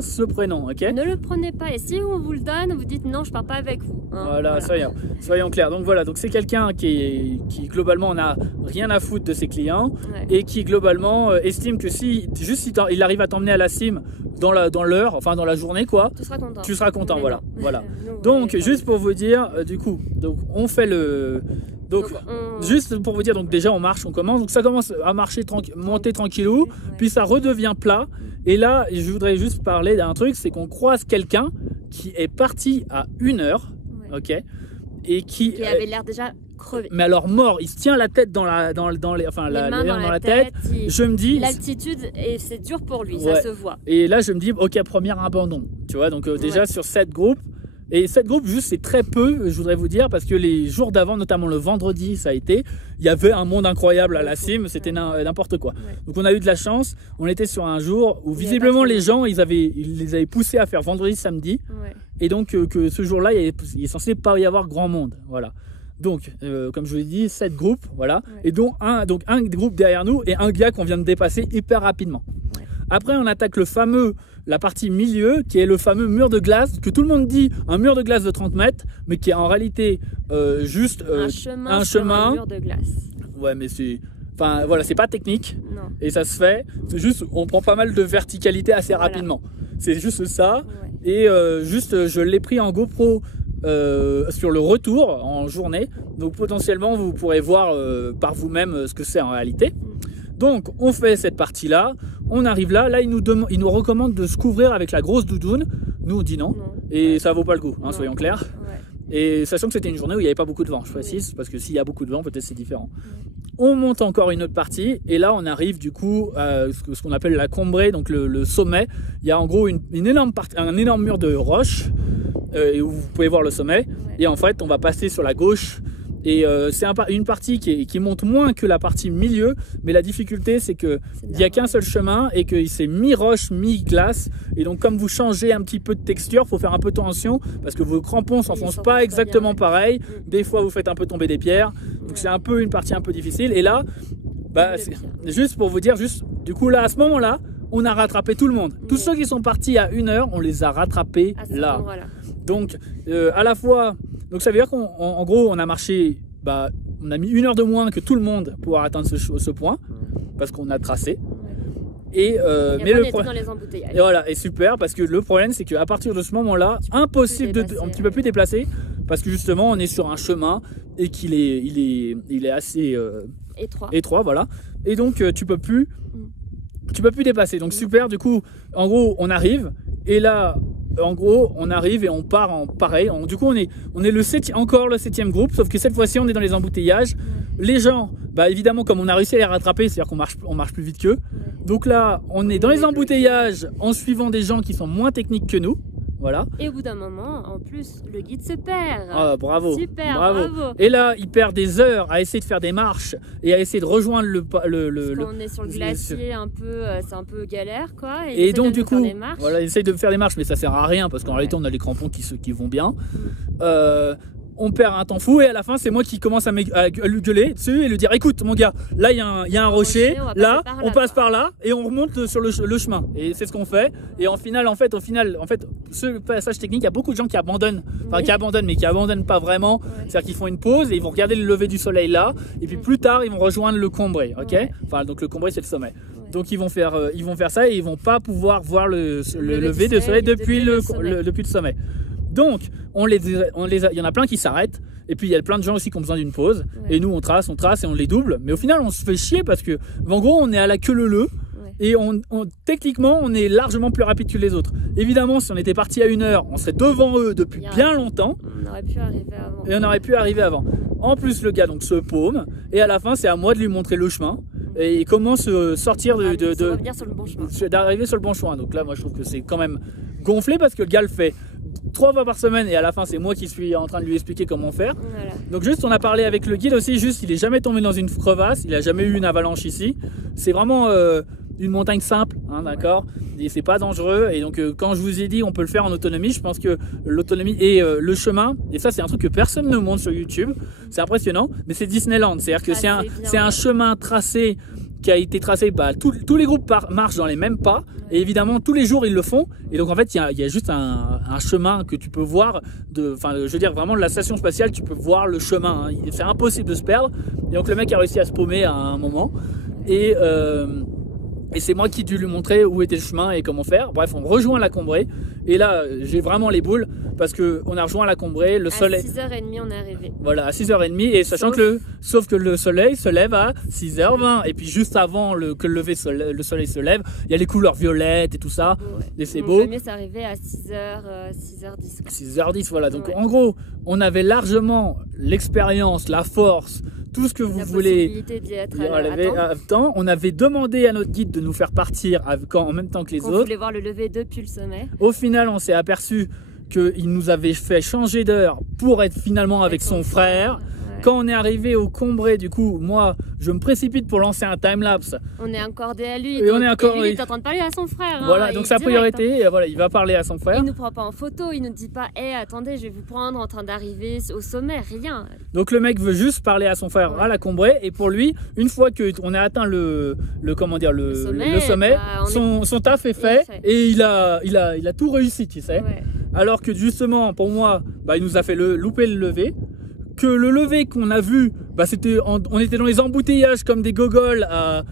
ce prénom, ok. Ne le prenez pas et si on vous le donne, vous dites non, je pars pas avec vous. Voilà. Soyons clairs. Donc voilà, donc c'est quelqu'un qui globalement n'a rien à foutre de ses clients et qui globalement estime que si il arrive à t'emmener à la cime dans l'heure, enfin dans la journée quoi, tu seras content. Voilà. Donc juste pour vous dire, du coup, donc on fait le. Donc juste pour vous dire, donc déjà on marche, on commence, donc ça commence à marcher monter tranquillou, puis ça redevient plat. Et là je voudrais juste parler d'un truc, c'est qu'on croise quelqu'un qui est parti à 1h, ok, et qui avait l'air déjà crevé. Mais alors mort, il se tient la tête dans la tête. Je me dis l'altitude et c'est dur pour lui, ça se voit. Et là je me dis ok, premier abandon, tu vois, donc déjà sur 7 groupes. Et 7 groupes, juste, c'est très peu, je voudrais vous dire, parce que les jours d'avant, notamment le vendredi, ça a été, il y avait un monde incroyable à la cime, c'était n'importe quoi. Donc on a eu de la chance, on était sur un jour où visiblement les gens, ils les avaient poussés à faire vendredi, samedi, et donc que ce jour-là, il est censé pas y avoir grand monde, voilà. Donc, comme je vous l'ai dit, 7 groupes, voilà, et dont un groupe derrière nous et un gars qu'on vient de dépasser hyper rapidement. Après, on attaque la partie milieu, qui est le fameux mur de glace, que tout le monde dit un mur de glace de 30 mètres, mais qui est en réalité juste un chemin mur de glace. Ouais, mais c'est... Enfin, voilà, c'est pas technique, non. Et ça se fait. C'est juste, on prend pas mal de verticalité assez rapidement. C'est juste ça. Et juste, je l'ai pris en GoPro sur le retour, en journée. Donc, potentiellement, vous pourrez voir par vous-même ce que c'est en réalité. Donc, on fait cette partie-là, on arrive là, il nous recommande de se couvrir avec la grosse doudoune. Nous, on dit non, et ça vaut pas le coup, hein, soyons clairs. Et sachant que c'était une journée où il n'y avait pas beaucoup de vent, je précise, parce que s'il y a beaucoup de vent, peut-être c'est différent. On monte encore une autre partie, et là, on arrive du coup à ce qu'on appelle la Combrée, donc le sommet. Il y a en gros un énorme mur de roches, où vous pouvez voir le sommet. Et en fait, on va passer sur la gauche. Et c'est une partie qui monte moins que la partie milieu, mais la difficulté c'est qu'il n'y a qu'un seul chemin et que c'est mi-roche, mi-glace, et donc comme vous changez un petit peu de texture, il faut faire un peu attention parce que vos crampons s'enfoncent pas exactement pareil, des fois vous faites un peu tomber des pierres, donc c'est un peu une partie un peu difficile. Et là, juste pour vous dire, du coup là à ce moment-là, on a rattrapé tout le monde, tous ceux qui sont partis à 1h, on les a rattrapés là. Donc à la fois, donc ça veut dire qu'en gros on a marché, on a mis 1 heure de moins que tout le monde pour atteindre ce point, parce qu'on a tracé. Mais le problème, dans les embouteillages. Et voilà, et super, parce que le problème c'est qu'à partir de ce moment-là, impossible tu peux plus déplacer, parce que justement on est sur un chemin et qu'il est assez étroit, voilà. Et donc tu peux plus déplacer. Donc super, du coup, en gros on arrive, et là. En gros, on arrive et on part en pareil. Du coup, on est encore le 7e groupe, sauf que cette fois-ci, on est dans les embouteillages. Les gens, évidemment, comme on a réussi à les rattraper, c'est-à-dire qu'on marche plus vite qu'eux. Donc là, on est dans les embouteillages en suivant des gens qui sont moins techniques que nous. Voilà. Et au bout d'un moment, en plus, le guide se perd. Ah, bravo. Super, bravo. Et là, il perd des heures à essayer de faire des marches et à essayer de rejoindre Parce qu'on est sur le glacier, c'est un peu galère, quoi. Et donc, du coup, voilà, il essaye de faire des marches, mais ça sert à rien parce qu'en réalité, on a les crampons qui vont bien. On perd un temps fou, et à la fin c'est moi qui commence à lui gueuler dessus et lui dire écoute mon gars, là il y a un rocher, là on passe par là et on remonte sur le chemin, et c'est ce qu'on fait. Et au final ce passage technique, il y a beaucoup de gens qui abandonnent, mais qui abandonnent pas vraiment, c'est-à-dire qu'ils font une pause et ils vont regarder le lever du soleil là, et puis plus tard ils vont rejoindre le Combrée, ok. Enfin donc le Combrée c'est le sommet. Donc ils vont faire ça, et ils vont pas pouvoir voir le lever du soleil depuis le sommet. Donc, il y en a plein qui s'arrêtent, et puis il y a plein de gens aussi qui ont besoin d'une pause, et nous on trace et on les double, mais au final on se fait chier parce que, en gros, on est à la queue leu, et techniquement on est largement plus rapide que les autres. Évidemment, si on était parti à 1h, on serait devant eux depuis bien longtemps, on aurait pu arriver avant. En plus, le gars donc se paume, et à la fin c'est à moi de lui montrer le chemin, et comment se sortir d'arriver sur le bon chemin. Donc là, moi je trouve que c'est quand même gonflé, parce que le gars le fait 3 fois par semaine, et à la fin c'est moi qui suis en train de lui expliquer comment faire. Voilà. Donc juste, on a parlé avec le guide aussi, il est jamais tombé dans une crevasse, il a jamais eu une avalanche ici. C'est vraiment une montagne simple, hein, d'accord, et c'est pas dangereux. Et donc quand je vous ai dit on peut le faire en autonomie, je pense que l'autonomie et le chemin, et ça c'est un truc que personne ne montre sur YouTube, c'est impressionnant, mais c'est Disneyland, c'est-à-dire que c'est un chemin tracé qui a été tracé, tous les groupes marchent dans les mêmes pas, et évidemment tous les jours ils le font, et donc en fait il y a juste un chemin que tu peux voir, je veux dire vraiment de la station spatiale, tu peux voir le chemin, hein. C'est impossible de se perdre, et donc le mec a réussi à se paumer à un moment, et Et c'est moi qui ai dû lui montrer où était le chemin et comment faire. Bref, on rejoint la Combrée. Et là, j'ai vraiment les boules parce qu'on a rejoint la Combrée. Le soleil. À 6h30, on est arrivé. Voilà, à 6h30. Et sachant sauf que le soleil se lève à 6h20. Et puis juste avant que le soleil se lève, il y a les couleurs violettes et tout ça. Ouais. Et c'est beau. Le mieux, c'est arrivé à 6h10. 6h10, voilà. Donc en gros, on avait largement l'expérience, la force, tout ce que vous voulez. D'y être à temps. On avait demandé à notre guide de nous faire partir en même temps que les autres. On voulait voir le lever depuis le sommet. Au final, on s'est aperçu qu'il nous avait fait changer d'heure pour être finalement avec son frère. Ouais. Quand on est arrivé au Combré, du coup, moi, je me précipite pour lancer un time-lapse. On est accordé à lui. Et lui, il est en train de parler à son frère. Voilà, donc sa priorité, voilà, il va parler à son frère. Il ne nous prend pas en photo, il ne nous dit pas « attendez, je vais vous prendre en train d'arriver au sommet », rien. Donc le mec veut juste parler à son frère à la Combré. Et pour lui, une fois qu'on a atteint le sommet, son taf est fait. Et il a tout réussi, tu sais. Ouais. Alors que justement, pour moi, il nous a fait louper le lever. Que le lever qu'on a vu, on était dans les embouteillages comme des gogoles à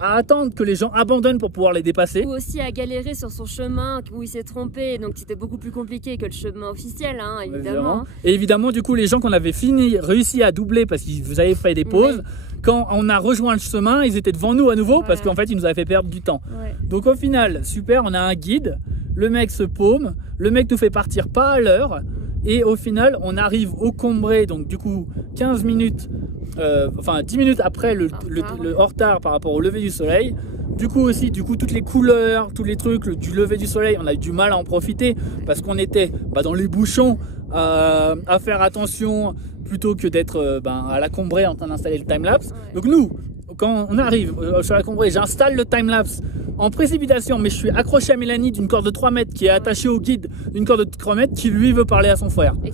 attendre que les gens abandonnent pour pouvoir les dépasser. Ou aussi à galérer sur son chemin où il s'est trompé, donc c'était beaucoup plus compliqué que le chemin officiel, hein, évidemment. Et évidemment, du coup, les gens qu'on avait réussi à doubler parce qu'ils avaient fait des pauses, quand on a rejoint le chemin, ils étaient devant nous à nouveau parce qu'en fait, ils nous avaient fait perdre du temps. Ouais. Donc au final, super, on a un guide, le mec se paume, le mec nous fait partir pas à l'heure. Et au final, on arrive au Combré, donc du coup 10 minutes après le hors-retard par rapport au lever du soleil. Du coup toutes les couleurs, tous les trucs du lever du soleil, on a eu du mal à en profiter parce qu'on était dans les bouchons à faire attention plutôt que d'être à la Combré en train d'installer le timelapse. Donc nous, quand on arrive sur la Combré, j'installe le timelapse en précipitation, mais je suis accroché à Mélanie d'une corde de 3 mètres qui est attachée au guide d'une corde de 3 mètres qui lui veut parler à son frère. Et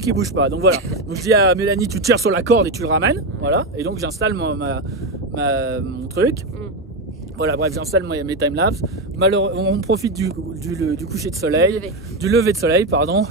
qui bouge pas. Donc voilà. Donc je dis à Mélanie, tu tires sur la corde et tu le ramènes. Voilà. Et donc j'installe mon truc. Voilà, bref, j'installe mes timelapses. On profite du coucher de soleil, du lever de soleil, pardon.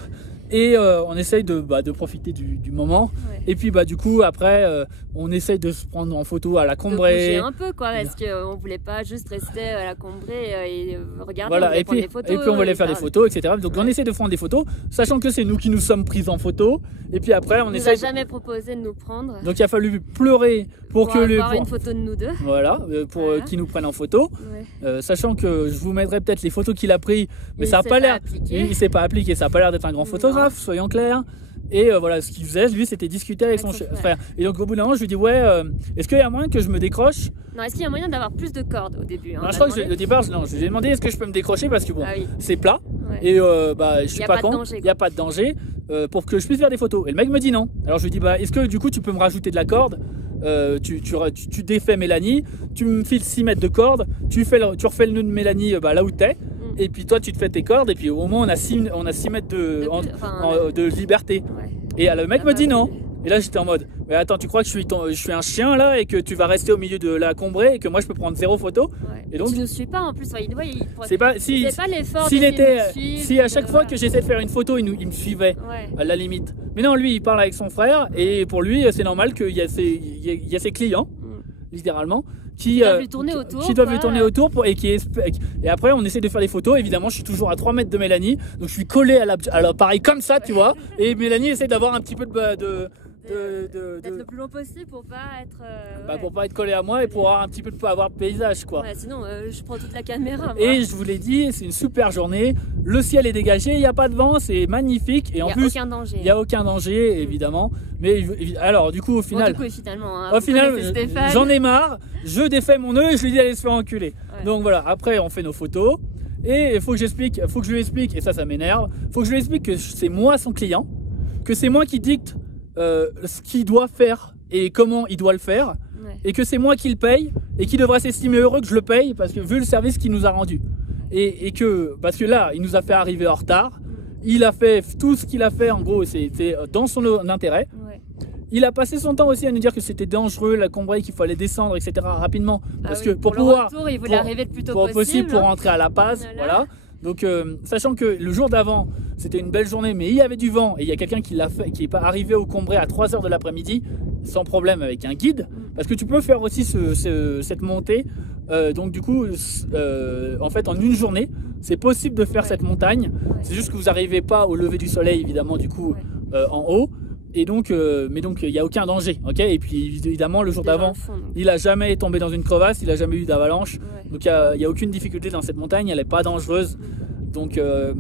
Et on essaye de profiter du moment. Ouais. Et puis du coup après on essaye de se prendre en photo à la Combré. De bouger un peu quoi, parce qu'on voulait pas juste rester à la Combré et regarder. Voilà, et puis on voulait faire des photos, etc. Donc on essaie de prendre des photos, sachant que c'est nous qui nous sommes pris en photo. Et puis après on essaie. Il nous a jamais proposé de nous prendre. Donc il a fallu pleurer pour une photo de nous deux. Voilà, qu'ils nous prennent en photo. Ouais. Sachant que je vous mettrai peut-être les photos qu'il a pris, mais ça a pas l'air. Il s'est pas appliqué, ça a pas l'air d'être un grand photographe. Soyons clairs. Et voilà, ce qu'il faisait, lui, c'était discuter avec son frère. Et donc au bout d'un moment, je lui dis est-ce qu'il y a moyen que je me décroche? Non, est-ce qu'il y a moyen d'avoir plus de cordes au début? Non, je crois que au départ, je lui ai demandé est-ce que je peux me décrocher parce que c'est plat et je suis pas con, il n'y a pas de danger pour que je puisse faire des photos. Et le mec me dit non. Alors je lui dis est-ce que du coup tu peux me rajouter de la corde? Tu défais Mélanie, tu me files 6 mètres de corde, tu refais le nœud de Mélanie là où t'es. Et puis toi tu te fais tes cordes et puis au moins on a 6 mètres de liberté. Ouais. Et le mec me dit non. Et là j'étais en mode mais attends, tu crois que je suis un chien là et que tu vas rester au milieu de la Combré et que moi je peux prendre 0 photo? Ouais. Et donc tu ne suis pas en plus. C'est pas l'effort. Si à chaque fois que j'essaie de faire une photo il me suivait à la limite. Mais non, lui il parle avec son frère et pour lui c'est normal qu'il y a ses clients littéralement qui doivent lui tourner autour et après on essaie de faire des photos. Évidemment je suis toujours à 3 mètres de Mélanie, donc je suis collé à l'appareil comme ça, tu vois, et Mélanie essaie d'avoir un petit peu d'être le plus long possible pour pas être pour pas être collé à moi et pour avoir un petit peu avoir de paysage quoi. Ouais, sinon je prends toute la caméra moi. Et je vous l'ai dit, c'est une super journée, le ciel est dégagé, il n'y a pas de vent, c'est magnifique et en plus il n'y a aucun danger évidemment. Mais alors du coup au final j'en ai marre, je défais mon nœud et je lui dis d'aller se faire enculer. Ouais. Donc voilà, après on fait nos photos et il faut que je lui explique, et ça m'énerve, faut que je lui explique que c'est moi son client, que c'est moi qui dicte ce qu'il doit faire et comment il doit le faire, et que c'est moi qui le paye et qui devrait s'estimer heureux que je le paye parce que vu le service qu'il nous a rendu et que parce que là il nous a fait arriver en retard, il a fait tout ce qu'il a fait en gros, c'était dans son intérêt. Il a passé son temps aussi à nous dire que c'était dangereux la Combré, qu'il fallait descendre etc rapidement parce que pour pouvoir retour, il voulait arriver le plus tôt possible pour rentrer à La Paz. Voilà. Donc sachant que le jour d'avant c'était une belle journée mais il y avait du vent et il y a quelqu'un qui est pas arrivé au Combré à 3h de l'après-midi sans problème avec un guide, parce que tu peux faire aussi cette montée. Donc du coup, en fait, en une journée, c'est possible de faire cette montagne. C'est juste que vous n'arrivez pas au lever du soleil, évidemment, du coup, en haut. Et donc, mais donc, il n'y a aucun danger, ok. Et puis, évidemment, le jour d'avant, il n'a jamais tombé dans une crevasse, il n'a jamais eu d'avalanche. Donc, il n'y a aucune difficulté dans cette montagne, elle n'est pas dangereuse. Donc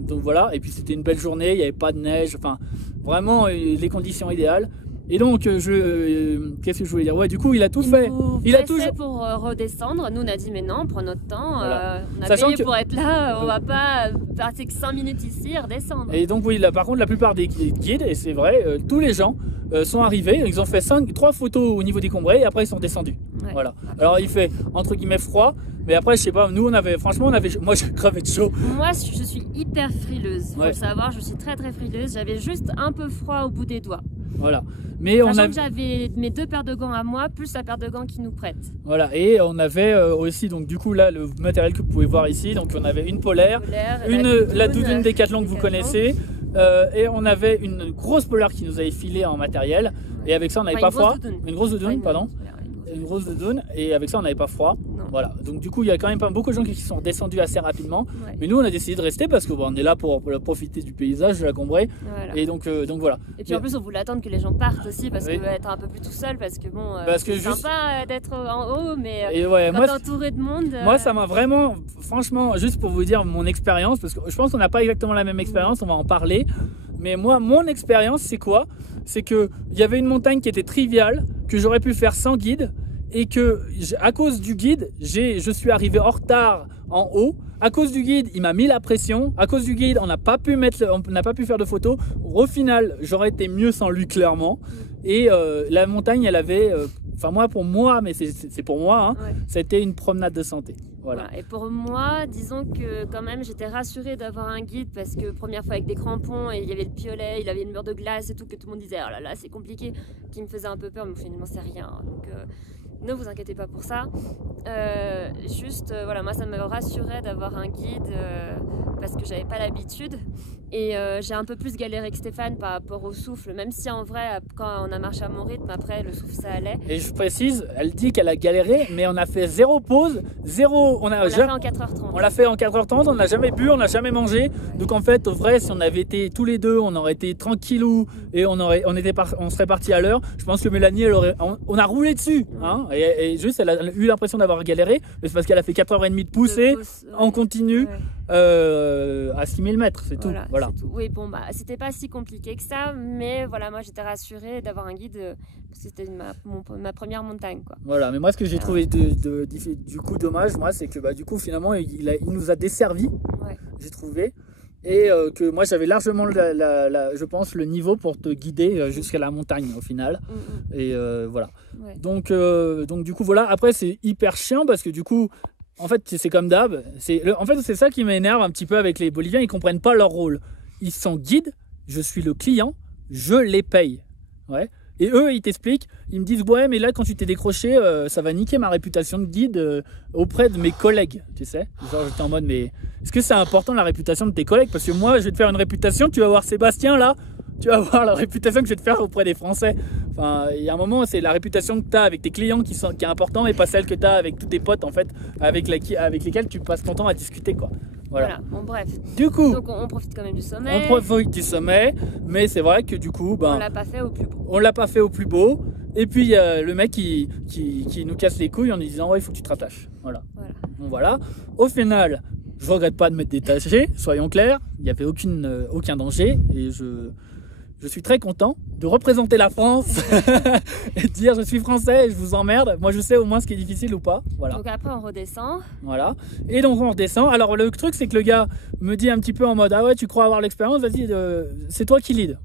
voilà. Et puis, c'était une belle journée, il n'y avait pas de neige. Enfin, vraiment, les conditions idéales. Et donc, qu'est-ce que je voulais dire? Ouais, du coup, il a tout fait. Il a tout fait pour redescendre. Nous, on a dit, mais non, prends notre temps. Voilà. On a payé pour être là. On va pas passer que 5 minutes ici et redescendre. Et donc, oui, là, par contre, la plupart des guides, et c'est vrai, tous les gens sont arrivés. Ils ont fait 3 photos au niveau des Combrés et après, ils sont descendus. Voilà. Alors, il fait, entre guillemets, froid. Mais après, je sais pas, nous, moi, je crevais de chaud. Moi, je suis hyper frileuse. Faut le savoir, je suis très, très frileuse. J'avais juste un peu froid au bout des doigts. Voilà. Mais j'avais mes 2 paires de gants à moi, plus la paire de gants qu'ils nous prêtent. Voilà, et on avait aussi, donc du coup là, le matériel que vous pouvez voir ici, donc on avait une polaire, la doudoune Décathlon que vous connaissez, et on avait une grosse polaire qui nous avait filé en matériel, et avec ça on n'avait pas froid. Une grosse doudoune, pardon. Une grosse doudoune, et avec ça on n'avait pas froid. Voilà, donc du coup il y a quand même pas beaucoup de gens qui sont descendus assez rapidement, mais nous on a décidé de rester parce qu'on est là pour profiter du paysage de la Combrée. Et donc voilà. Et puis en plus on voulait attendre que les gens partent aussi parce que être un peu plus tout seul, parce que bon, c'est sympa d'être en haut, mais quand t'es entouré de monde. Moi ça m'a vraiment, franchement, juste pour vous dire mon expérience, parce que je pense qu'on n'a pas exactement la même expérience, on va en parler, mais moi mon expérience c'est quoi? C'est qu'il y avait une montagne qui était triviale, que j'aurais pu faire sans guide, et que à cause du guide, je suis arrivé en retard en haut. À cause du guide, il m'a mis la pression. À cause du guide, on n'a pas pu faire de photos. Au final, j'aurais été mieux sans lui, clairement. Et la montagne, elle avait, pour moi, mais c'est pour moi, hein, c'était une promenade de santé. Voilà. Et pour moi, disons que quand même, j'étais rassurée d'avoir un guide parce que première fois avec des crampons et il y avait le piolet, il avait une mur de glace et tout, que tout le monde disait oh là là, c'est compliqué, qui me faisait un peu peur, mais finalement c'est rien. Donc ne vous inquiétez pas pour ça. Voilà, moi ça me rassurait d'avoir un guide parce que j'avais pas l'habitude. Et j'ai un peu plus galéré que Stéphane par rapport au souffle, même si en vrai, quand on a marché à mon rythme, après le souffle ça allait. Et je précise, elle dit qu'elle a galéré, mais on a fait 0 pause, 0. On l'a fait en 4h30. On l'a fait en 4h30, on n'a jamais bu, on n'a jamais mangé. Donc en fait, au vrai, si on avait été tous les deux, on aurait été tranquillou et on serait parti à l'heure. Je pense que Mélanie, on a roulé dessus. Hein, et juste, elle a eu l'impression d'avoir galéré, mais c'est parce qu'elle a fait 4h30 de poussée en continu. À 6000 mètres, c'est tout. Voilà. C'est tout. Oui, bon, c'était pas si compliqué que ça, mais voilà, moi j'étais rassurée d'avoir un guide parce que c'était ma première montagne, quoi. Voilà, mais moi ce que j'ai trouvé du coup dommage, moi, c'est que du coup finalement il nous a desservi, j'ai trouvé, et que moi j'avais largement je pense le niveau pour te guider jusqu'à la montagne au final. Et voilà. Donc du coup voilà, après c'est hyper chiant parce que du coup en fait, c'est comme d'hab. En fait, c'est ça qui m'énerve un petit peu avec les Boliviens. Ils ne comprennent pas leur rôle. Ils sont guides. Je suis le client. Je les paye. Ouais. Et eux, ils t'expliquent. Ils me disent ouais, mais là, quand tu t'es décroché, ça va niquer ma réputation de guide auprès de mes collègues. Tu sais. Genre, j'étais en mode, mais est-ce que c'est important la réputation de tes collègues? Parce que moi, je vais te faire une réputation. Tu vas voir Sébastien là. Tu vas voir la réputation que je vais te faire auprès des Français. Enfin, il y a un moment, c'est la réputation que tu as avec tes clients qui est important et pas celle que tu as avec tous tes potes, en fait, avec lesquels tu passes ton temps à discuter, quoi. Voilà. Bon, bref. Du coup, donc on profite quand même du sommet. On profite du sommet, mais c'est vrai que du coup, on l'a pas fait au plus beau. On l'a pas fait au plus beau. Et puis, il y a le mec qui nous casse les couilles en nous disant, ouais, il faut que tu te rattaches. Voilà. Bon, voilà. Au final, je regrette pas de m'être détaché, soyons clairs. Il n'y avait aucun danger et je suis très content de représenter la France et de dire je suis français et je vous emmerde. Moi, je sais au moins ce qui est difficile ou pas. Voilà. Donc après, on redescend. Voilà. Et donc, on redescend. Alors, le truc, c'est que le gars me dit un petit peu en mode ah ouais, tu crois avoir l'expérience, vas-y, c'est toi qui lead.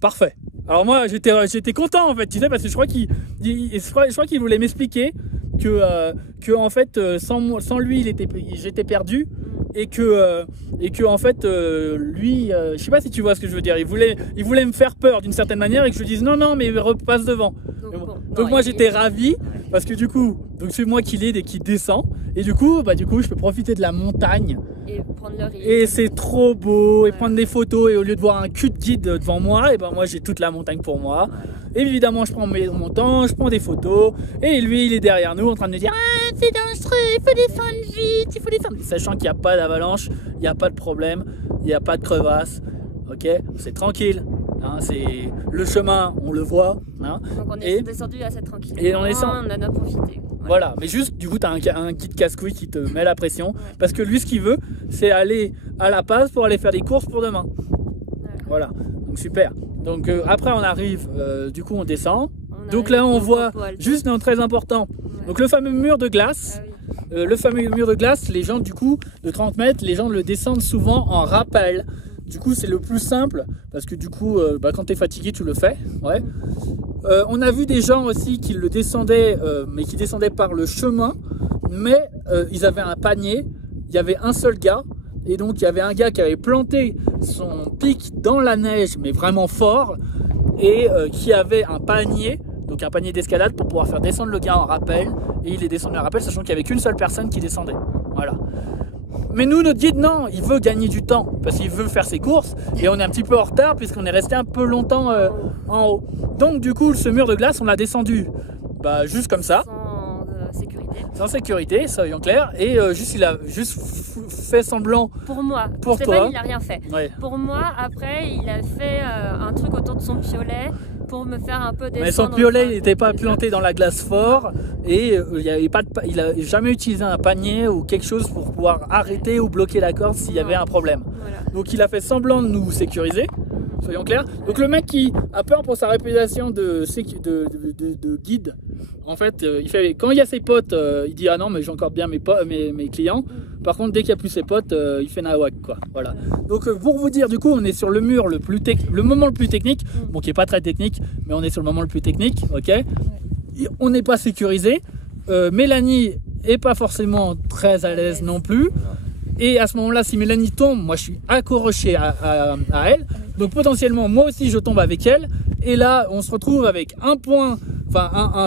Parfait. Alors moi, j'étais content en fait, tu sais, parce que je crois qu'il voulait m'expliquer que en fait, sans lui, j'étais perdu. Et que en fait lui je sais pas si tu vois ce que je veux dire, il voulait me faire peur d'une certaine manière et que je lui dise non mais repasse devant. Donc moi j'étais ravi parce que du coup donc c'est moi qui lead et qui descend et du coup je peux profiter de la montagne Et prendre le rythme. Et c'est trop beau, et prendre des photos, et au lieu de voir un cul de guide devant moi, et ben moi j'ai toute la montagne pour moi. Et évidemment, je prends mon temps, je prends des photos, et lui il est derrière nous en train de nous dire ah, c'est dangereux, il faut descendre vite, il faut descendre. Sachant qu'il n'y a pas d'avalanche, il n'y a pas de problème, il n'y a pas de crevasse, ok, c'est tranquille. Hein, c'est le chemin, on le voit. Hein, donc on est descendu assez tranquille. Et on en a profité. Voilà, mais juste du coup tu as un guide casse-couille qui te met la pression parce que lui ce qu'il veut c'est aller à La Paz pour aller faire des courses pour demain. Voilà, donc super. Donc après on arrive, du coup on descend. Donc là on voit juste un très important. Donc le fameux mur de glace. Le fameux mur de glace, les gens du coup de 30 mètres, les gens le descendent souvent en rappel. Du coup c'est le plus simple parce que du coup quand tu es fatigué tu le fais. Ouais. On a vu des gens aussi qui le descendaient, mais qui descendaient par le chemin, mais ils avaient un panier, il y avait un seul gars, et donc il y avait un gars qui avait planté son pic dans la neige, mais vraiment fort, et qui avait un panier, donc un panier d'escalade pour pouvoir faire descendre le gars en rappel, et il est descendu en rappel, sachant qu'il n'y avait qu'une seule personne qui descendait. Voilà. Mais nous, notre guide, non, il veut gagner du temps parce qu'il veut faire ses courses et on est un petit peu en retard puisqu'on est resté un peu longtemps en haut. Donc du coup, ce mur de glace, on l'a descendu juste comme ça. Sans sécurité, soyons clairs. Et il a juste fait semblant. Pour moi, pour Stéphane, toi. il n'a rien fait. Ouais. Pour moi, après, il a fait un truc autour de son piolet pour me faire un peu descendre. Mais son piolet, il n'était pas planté dans la glace fort et il n'a jamais utilisé un panier ou quelque chose pour pouvoir arrêter ou bloquer la corde s'il y avait un problème. Voilà. Donc il a fait semblant de nous sécuriser. Soyons clairs. Donc le mec qui a peur pour sa réputation de guide, en fait, quand il y a ses potes, il dit ah non mais j'ai encore bien mes clients. Par contre dès qu'il n'y a plus ses potes, il fait nawak quoi. Voilà. Donc pour vous dire, du coup on est sur le mur le moment le plus technique, bon qui est pas très technique, mais on est sur le moment le plus technique, ok. On n'est pas sécurisé. Mélanie est pas forcément très à l'aise non plus. Et à ce moment-là, si Mélanie tombe, moi je suis accroché à elle. Donc potentiellement, moi aussi je tombe avec elle. Et là, on se retrouve avec un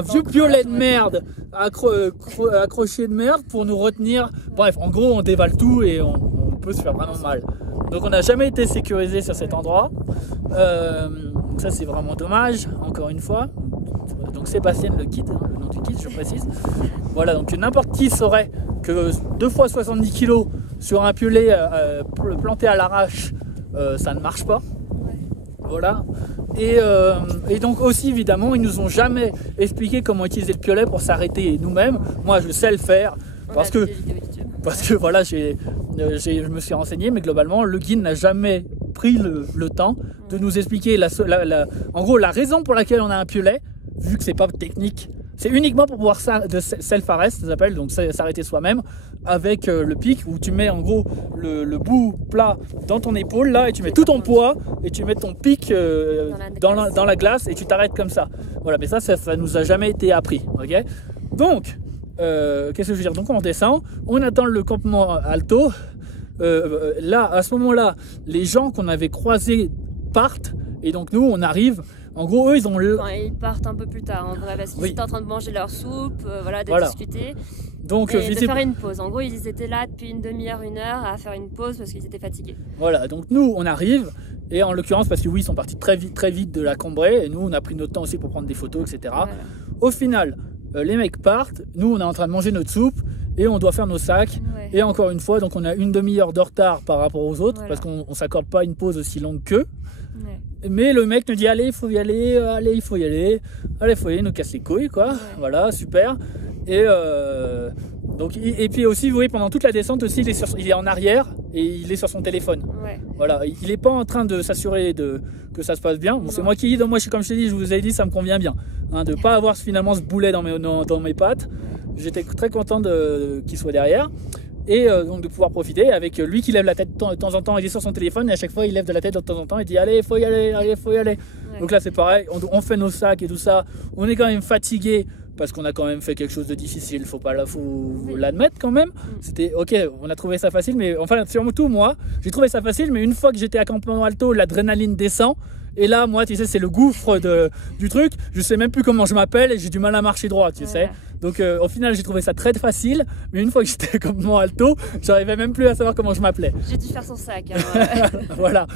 vieux piolet de merde accroché de merde pour nous retenir. Bref, en gros, on dévale tout et on peut se faire vraiment mal. Donc on n'a jamais été sécurisé sur cet endroit. Donc ça, c'est vraiment dommage, encore une fois. Donc Sébastien, le guide, le nom du guide, je précise. Voilà, donc n'importe qui saurait que 2 fois 70 kg sur un piolet planté à l'arrache, ça ne marche pas. Voilà. Et donc aussi évidemment ils nous ont jamais expliqué comment utiliser le piolet pour s'arrêter nous-mêmes. Moi je sais le faire parce que voilà je me suis renseigné, mais globalement le guide n'a jamais pris le temps de nous expliquer en gros la raison pour laquelle on a un piolet, vu que c'est pas technique. C'est uniquement pour pouvoir de self-arrest, ça s'appelle, donc s'arrêter soi-même avec le pic où tu mets en gros le bout plat dans ton épaule là et tu mets tout ton poids et tu mets ton pic dans la glace et tu t'arrêtes comme ça. Voilà, mais ça nous a jamais été appris, ok. Donc, qu'est-ce que je veux dire? Donc on descend, on attend le campement alto. Là, à ce moment-là, les gens qu'on avait croisés partent et donc nous on arrive. En gros, eux, ils partent un peu plus tard, en vrai, parce qu'ils étaient en train de manger leur soupe, discuter. Donc, et de faire une pause. En gros, ils étaient là depuis une demi-heure, 1 heure à faire une pause parce qu'ils étaient fatigués. Voilà, donc nous, on arrive, et en l'occurrence, parce que oui, ils sont partis très vite de la Cambrai, et nous, on a pris notre temps aussi pour prendre des photos, etc. Voilà. Au final, les mecs partent, nous, on est en train de manger notre soupe, et on doit faire nos sacs. Ouais. Et encore une fois, donc on a une demi-heure de retard par rapport aux autres, parce qu'on ne s'accorde pas une pause aussi longue qu'eux. Ouais. Mais le mec nous dit allez, il faut y aller, il nous casse les couilles quoi. Ouais. Voilà, super. Et puis aussi, vous voyez, pendant toute la descente aussi, il est en arrière et il est sur son téléphone. Ouais. Voilà, il n'est pas en train de s'assurer que ça se passe bien. Bon, c'est moi qui dis, donc moi, comme je t'ai dit, je vous ai dit, ça me convient bien, hein, de ne pas avoir finalement ce boulet dans mes pattes. J'étais très content qu'il soit derrière. Et donc de pouvoir profiter avec lui qui lève la tête de temps en temps, il est sur son téléphone et à chaque fois il lève de la tête de temps en temps et dit allez, faut y aller. Ouais. Donc là c'est pareil, on fait nos sacs et tout ça, on est quand même fatigué parce qu'on a quand même fait quelque chose de difficile, faut l'admettre quand même. C'était ok, on a trouvé ça facile, mais enfin surtout moi, j'ai trouvé ça facile, mais une fois que j'étais à Campement Alto, l'adrénaline descend. Et là, moi, tu sais, c'est le gouffre du truc. Je sais même plus comment je m'appelle et j'ai du mal à marcher droit, tu sais. Donc au final j'ai trouvé ça très facile, mais une fois que j'étais comme mon alto, j'arrivais même plus à savoir comment je m'appelais. J'ai dû faire son sac. Hein. Voilà.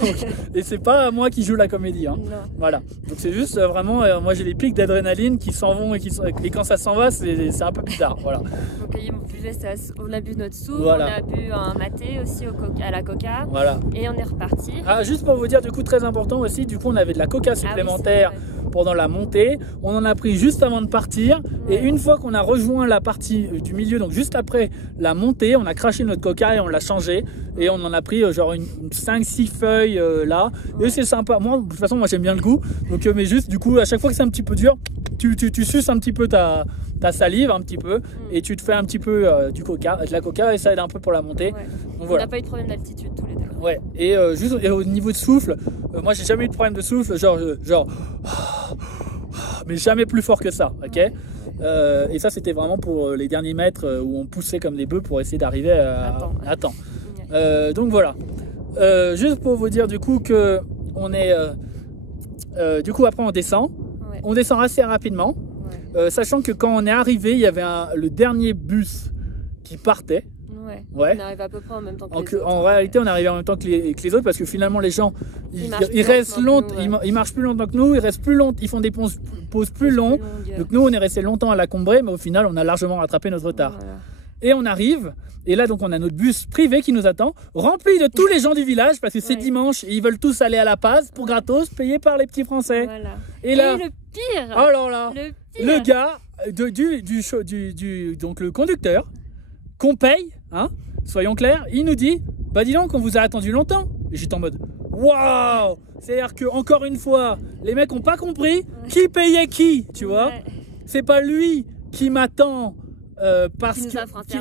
Donc, et c'est pas moi qui joue la comédie. Hein. Voilà. Donc c'est juste vraiment, moi j'ai des pics d'adrénaline qui s'en vont et quand ça s'en va, c'est un peu plus tard. Voilà. Donc on a bu notre soupe, voilà. On a bu un maté aussi à la coca. Voilà. Et on est reparti. Ah, juste pour vous dire, du coup très important aussi, du coup on avait de la coca supplémentaire pendant la montée. On en a pris juste avant de partir. Et une fois qu'on a rejoint la partie du milieu, donc juste après la montée, on a craché notre coca et on l'a changé. Et on en a pris genre une 5-6 feuilles là. Et c'est sympa. Moi, de toute façon, moi j'aime bien le goût. Donc, mais juste du coup, à chaque fois que c'est un petit peu dur, tu suces un petit peu ta salive un petit peu et tu te fais un petit peu de la coca et ça aide un peu pour la montée. Donc, voilà. On n'a pas eu de problème d'altitude tous les deux. Ouais. Et juste au niveau de souffle, moi j'ai jamais eu de problème de souffle, genre mais jamais plus fort que ça, ok. Et ça c'était vraiment pour les derniers mètres où on poussait comme des bœufs pour essayer d'arriver à temps. Donc voilà. Juste pour vous dire du coup que on est du coup après on descend. On descend assez rapidement, sachant que quand on est arrivé, il y avait le dernier bus qui partait. On arrive à peu près en même temps que les autres. En réalité, on arrive en même temps que les autres parce que finalement, les gens, ils restent longtemps, ils marchent plus longtemps que nous, ils restent plus longtemps, ils font des pauses plus longues. Donc nous, on est resté longtemps à la Combrée, mais au final, on a largement rattrapé notre retard. Voilà. Et on arrive, et là, donc, on a notre bus privé qui nous attend, rempli de tous les gens du village parce que c'est dimanche et ils veulent tous aller à La Paz pour gratos, payés par les petits Français. Voilà. Et là, le pire, alors là, le gars, donc le conducteur, qu'on paye, hein, soyons clairs, il nous dit bah dis donc on vous a attendu longtemps. Et j'étais en mode waouh, c'est-à-dire que encore une fois les mecs ont pas compris qui payait qui, tu vois. C'est pas lui qui m'attend parce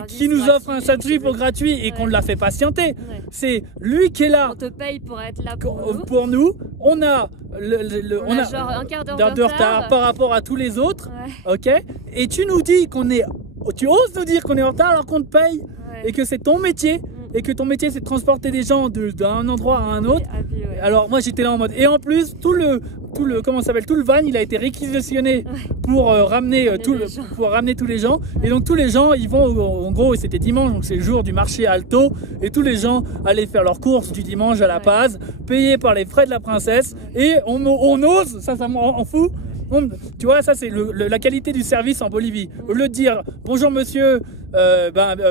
qui nous offre un service pour gratuit et qu'on l'a fait patienter. C'est lui qui est là. On te paye pour être là pour nous. On a on a genre un quart d'heure de retard par rapport à tous les autres, ok. Et tu nous dis tu oses nous dire qu'on est en retard alors qu'on te paye et que c'est ton métier et que ton métier c'est de transporter des gens d'un endroit à un autre. Alors moi j'étais là en mode et en plus tout le van il a été réquisitionné pour ramener tous les gens et donc tous les gens ils vont en gros c'était dimanche donc c'est le jour du marché Alto et tous les gens allaient faire leurs courses du dimanche à La Paz payés par les frais de la princesse et on ose ça m'en fout. Tu vois, ça c'est la qualité du service en Bolivie. Au lieu de dire bonjour monsieur,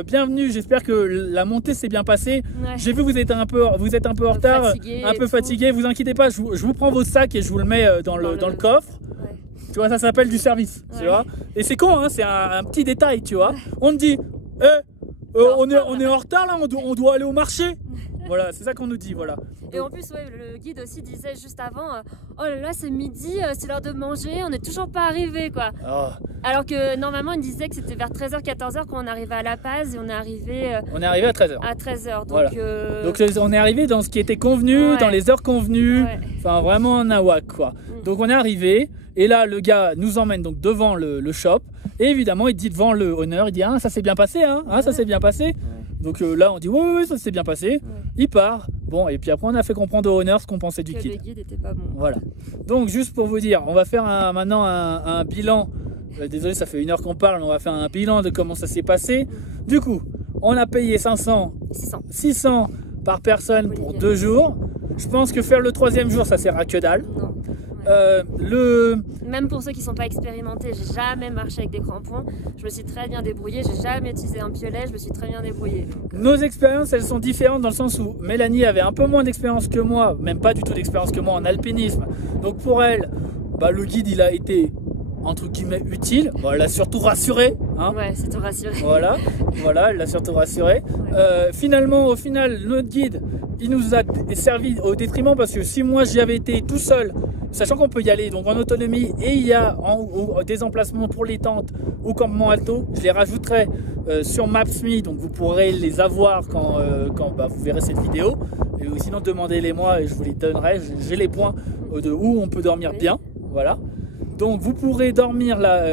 bienvenue, j'espère que la montée s'est bien passée. J'ai vu que vous êtes un peu en retard, un peu fatigué. Vous inquiétez pas, je vous prends vos sacs et je vous le mets dans le coffre. Tu vois, ça s'appelle du service. Tu vois. Et c'est con, hein, c'est un petit détail, tu vois. On te dit, on est en retard là, on doit aller au marché. Voilà, c'est ça qu'on nous dit, voilà. Et en plus, le guide aussi disait juste avant, oh là là, c'est midi, c'est l'heure de manger, on n'est toujours pas arrivé, quoi. Oh. Alors que normalement, il disait que c'était vers 13h, 14h quand on arrivait à La Paz et on est arrivé à 13h. À 13h, donc... Voilà. Donc on est arrivé dans ce qui était convenu, dans les heures convenues, enfin vraiment en nawak, quoi. Donc on est arrivé, et là, le gars nous emmène donc devant le shop, et évidemment, il dit devant le honneur, il dit, ah, ça s'est bien passé, hein, ça s'est bien passé. Donc là, on dit, oui, ça s'est bien passé. Il part. Bon, et puis après, on a fait comprendre au honneur ce qu'on pensait du guide. Le guide était pas bon. Voilà. Donc, juste pour vous dire, on va faire maintenant un bilan. Désolé, ça fait 1 heure qu'on parle. On va faire un bilan de comment ça s'est passé. Du coup, on a payé 600 par personne pour 2 jours. Je pense que faire le 3e jour, ça sert à que dalle. Non. Même pour ceux qui ne sont pas expérimentés, j'ai jamais marché avec des crampons. Je me suis très bien débrouillée. J'ai jamais utilisé un piolet. Je me suis très bien débrouillée. Nos expériences, elles sont différentes dans le sens où Mélanie avait un peu moins d'expérience que moi, même pas du tout d'expérience que moi en alpinisme. Donc pour elle, le guide, il a été entre guillemets utile. Bon, elle l'a surtout rassuré. Hein. Ouais, c'est tout rassuré. Voilà, elle l'a surtout rassuré. Finalement, au final, notre guide, il nous a servi au détriment parce que si moi j'y avais été tout seul, sachant qu'on peut y aller donc en autonomie et il y a des emplacements pour les tentes au campement Alto, je les rajouterai sur Maps.me, donc vous pourrez les avoir quand vous verrez cette vidéo. Et sinon demandez-les moi et je vous les donnerai. J'ai les points de où on peut dormir bien. Voilà. Donc vous pourrez dormir là,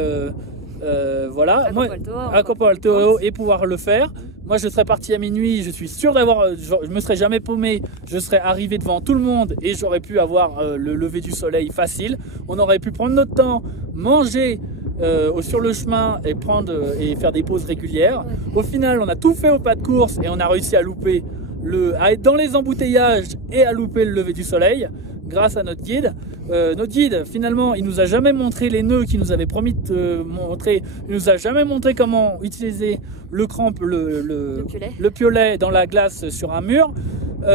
à Campo Alto et pouvoir le faire. Moi je serais parti à minuit, je suis sûr je me serais jamais paumé, je serais arrivé devant tout le monde et j'aurais pu avoir le lever du soleil facile. On aurait pu prendre notre temps, manger sur le chemin et faire des pauses régulières. Au final, on a tout fait au pas de course et on a réussi à louper à être dans les embouteillages et à louper le lever du soleil grâce à notre guide. Notre guide, finalement, il nous a jamais montré les nœuds qu'il nous avait promis de montrer. Il nous a jamais montré comment utiliser le piolet dans la glace sur un mur.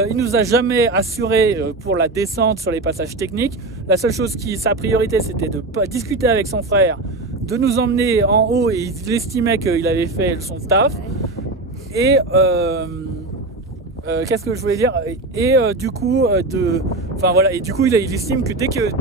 Il nous a jamais assuré pour la descente sur les passages techniques. La seule chose sa priorité, c'était de discuter avec son frère, de nous emmener en haut, et il estimait qu'il avait fait son taf. Et qu'est-ce que je voulais dire? Et du coup, il estime que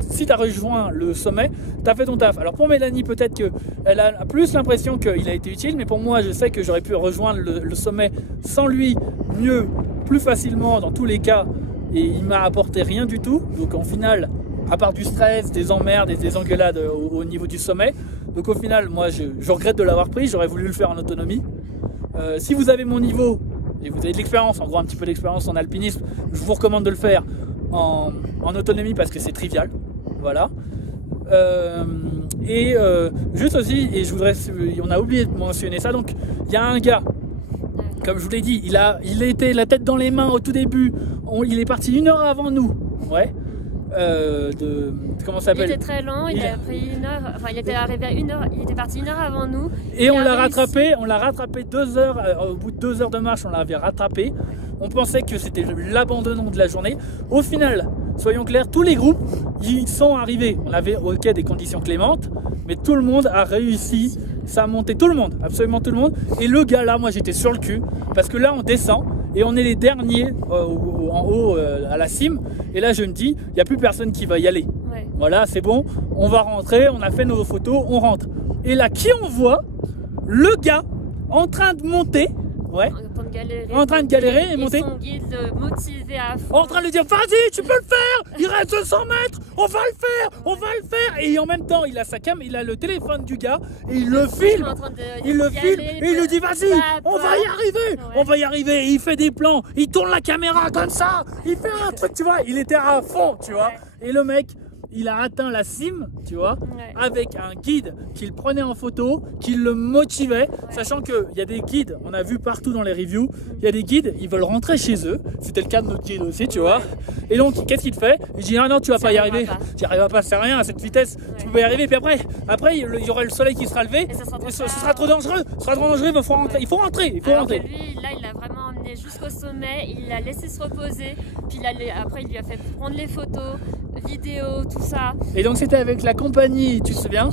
si tu as rejoint le sommet, tu as fait ton taf. Alors pour Mélanie, peut-être qu'elle a plus l'impression qu'il a été utile, mais pour moi, je sais que j'aurais pu rejoindre le sommet sans lui, mieux, plus facilement dans tous les cas, et il m'a apporté rien du tout. Donc en final, à part du stress, des emmerdes et des engueulades au niveau du sommet. Donc au final, moi, je regrette de l'avoir pris, j'aurais voulu le faire en autonomie. Si vous avez mon niveau, et vous avez de l'expérience, en gros un petit peu d'expérience en alpinisme, je vous recommande de le faire en autonomie parce que c'est trivial. Voilà. Juste aussi, on a oublié de mentionner ça, donc il y a un gars, comme je vous l'ai dit, il était la tête dans les mains au tout début, il est parti 1 heure avant nous. Ouais. Comment ça s'appelle ? Il était très lent, il a pris 1 heure, enfin il était arrivé à 1 heure, il était parti 1 heure avant nous. Et on l'a rattrapé 2 heures, au bout de 2 heures de marche, on l'avait rattrapé. On pensait que c'était l'abandon de la journée. Au final, soyons clairs, tous les groupes, ils sont arrivés. On avait des conditions clémentes, mais tout le monde a réussi sa montée. Tout le monde, absolument tout le monde. Et le gars là, moi j'étais sur le cul, parce que là on descend, et on est les derniers en haut à la cime. Et là, je me dis, il n'y a plus personne qui va y aller. Ouais. Voilà, c'est bon, on va rentrer, on a fait nos photos, on rentre. Et là, qui on voit? Le gars en train de monter. Ouais. En train de galérer et monter. Son guide motivé à fond. En train de lui dire, vas-y, tu peux le faire. Il reste 200 mètres. On va le faire. On va le faire. Et en même temps, il a sa cam, il a le téléphone du gars et il le filme. Il le filme et il lui dit, vas-y, on va y arriver. Ouais. On va y arriver. Et il fait des plans. Il tourne la caméra comme ça. Il fait un truc, tu vois. Il était à fond, tu vois. Ouais. Et le mec, il a atteint la cime, tu vois, avec un guide qui le prenait en photo, qui le motivait, sachant qu'il y a des guides, on a vu partout dans les reviews, il y a des guides, ils veulent rentrer chez eux, c'était le cas de notre guide aussi, tu vois, et donc qu'est-ce qu'il fait? Il dit, ah non, tu vas pas y arriver, tu n'y arriveras pas, c'est rien, à cette vitesse, tu peux pas y arriver, puis après il y aura le soleil qui sera levé, ce sera trop dangereux, il faut rentrer. Lui, là, il a vraiment emmené jusqu'au sommet, il l'a laissé se reposer, puis après il lui a fait prendre les photos, vidéos, tout ça. Et donc c'était avec la compagnie, tu te souviens?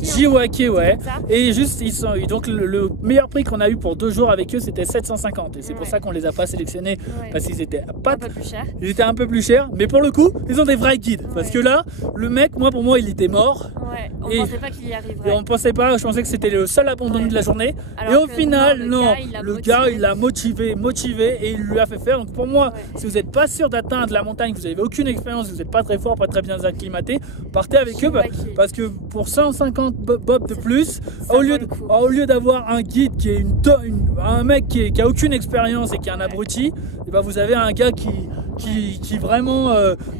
Jiwaki, ouais. Et juste, donc le meilleur prix qu'on a eu pour 2 jours avec eux, c'était 750. Et c'est pour ça qu'on les a pas sélectionnés, parce qu'ils étaient un peu plus chers. Ils étaient un peu plus chers, mais pour le coup, ils ont des vrais guides. Parce que là, le mec, pour moi, il était mort. Ouais, on pensait pas qu'il y arriverait. Et on pensait pas, je pensais que c'était le seul abandon de la journée. Alors et au final, le gars, il l'a motivé et il lui a fait faire. Donc pour moi, si vous n'êtes pas sûr d'atteindre la montagne, vous n'avez aucune expérience, vous n'êtes pas très fort, pas très bien acclimaté, partez avec eux parce que pour 150 bob de plus, au lieu d'avoir un guide qui est un mec qui a aucune expérience et qui est un abruti, et ben vous avez un gars qui vraiment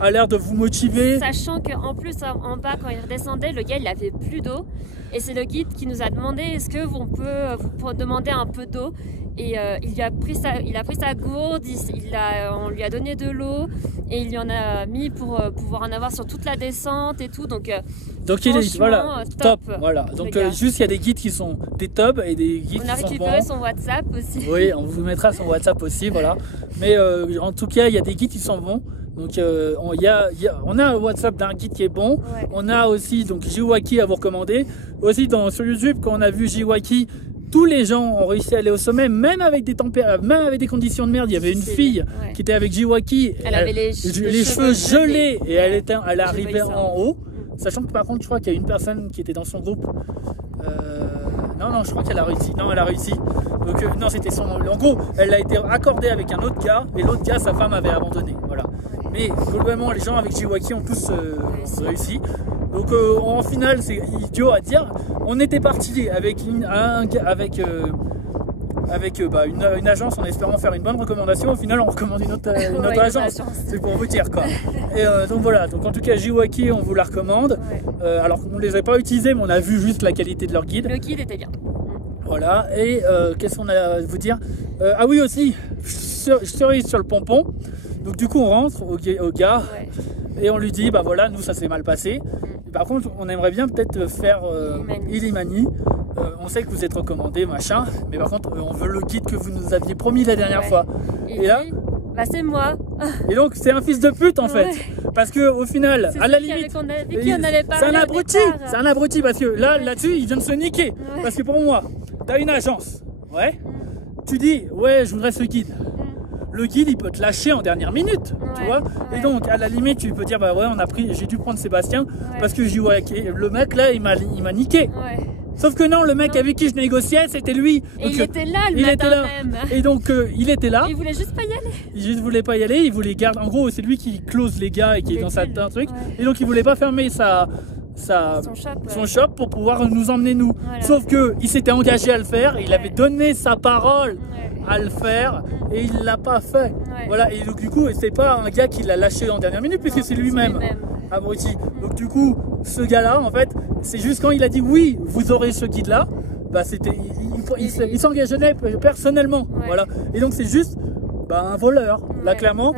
a l'air de vous motiver. Sachant qu'en plus en bas quand il redescendait, le gars il avait plus d'eau et c'est le guide qui nous a demandé est-ce que on peut vous demander un peu d'eau. Et il a pris sa gourde, on lui a donné de l'eau et il y en a mis pour pouvoir en avoir sur toute la descente et tout. Donc il est top. Voilà. Donc juste il y a des guides qui sont des tops et des guides qui sont bons. On a récupéré son WhatsApp aussi. Oui, on vous mettra son WhatsApp aussi, voilà. Mais en tout cas, il y a des guides qui sont bons. Donc on a un WhatsApp d'un guide qui est bon. Ouais. On a aussi donc Jiwaki à vous recommander. Aussi sur YouTube, quand on a vu Jiwaki, tous les gens ont réussi à aller au sommet, même avec des conditions de merde. Il y avait une fille qui était avec Jiwaki. Elle avait les cheveux gelés et elle arrivait en haut. Sachant que par contre, je crois qu'il y a une personne qui était dans son groupe. Non, je crois qu'elle a réussi. Non, elle a réussi. Donc non, c'était son. En gros, elle a été accordée avec un autre gars et l'autre gars, sa femme avait abandonné. Voilà. Mais globalement, les gens avec Jiwaki ont tous réussi. Donc en finale, c'est idiot à dire. On était parti avec avec une agence en espérant faire une bonne recommandation. Au final, on recommande une autre agence. C'est pour vous dire quoi. Et donc voilà, donc en tout cas, Jiwaki, on vous la recommande. Alors qu'on ne les a pas utilisés, mais on a vu juste la qualité de leur guide. Le guide était bien. Voilà, et qu'est-ce qu'on a à vous dire? Ah oui, aussi, cerise sur le pompon. Donc du coup, on rentre au gars et on lui dit, bah voilà, nous ça s'est mal passé. Par contre, on aimerait bien peut-être faire Illimani. On sait que vous êtes recommandé, machin, mais par contre, on veut le guide que vous nous aviez promis la dernière fois. Et là, bah c'est moi. Et donc, c'est un fils de pute en fait. Parce que au final, à la limite, c'est un abruti. C'est un abruti parce que là-dessus, il vient de se niquer. Parce que pour moi, t'as une agence, tu dis, ouais, je voudrais ce guide. Le guide, il peut te lâcher en dernière minute, tu vois. Et donc, à la limite, tu peux dire, bah ouais, j'ai dû prendre Sébastien parce que le mec là, il m'a niqué. Sauf que non, le mec avec qui je négociais, c'était lui. Et donc, il était là le matin même. Et donc, il était là. Il voulait juste pas y aller. Il juste voulait pas y aller, il voulait garder. En gros, c'est lui qui close les gars et qui est dans un truc. Et donc, il voulait pas fermer son shop pour pouvoir nous emmener nous. Sauf que il s'était engagé à le faire, il avait donné sa parole à le faire et il l'a pas fait. Voilà, et donc du coup, c'est pas un gars qui l'a lâché en dernière minute puisque c'est lui-même abruti. Donc du coup, ce gars-là, en fait, c'est juste quand il a dit oui, vous aurez ce guide-là, bah il s'engageait personnellement. Voilà. Et donc c'est juste un voleur. Là clairement,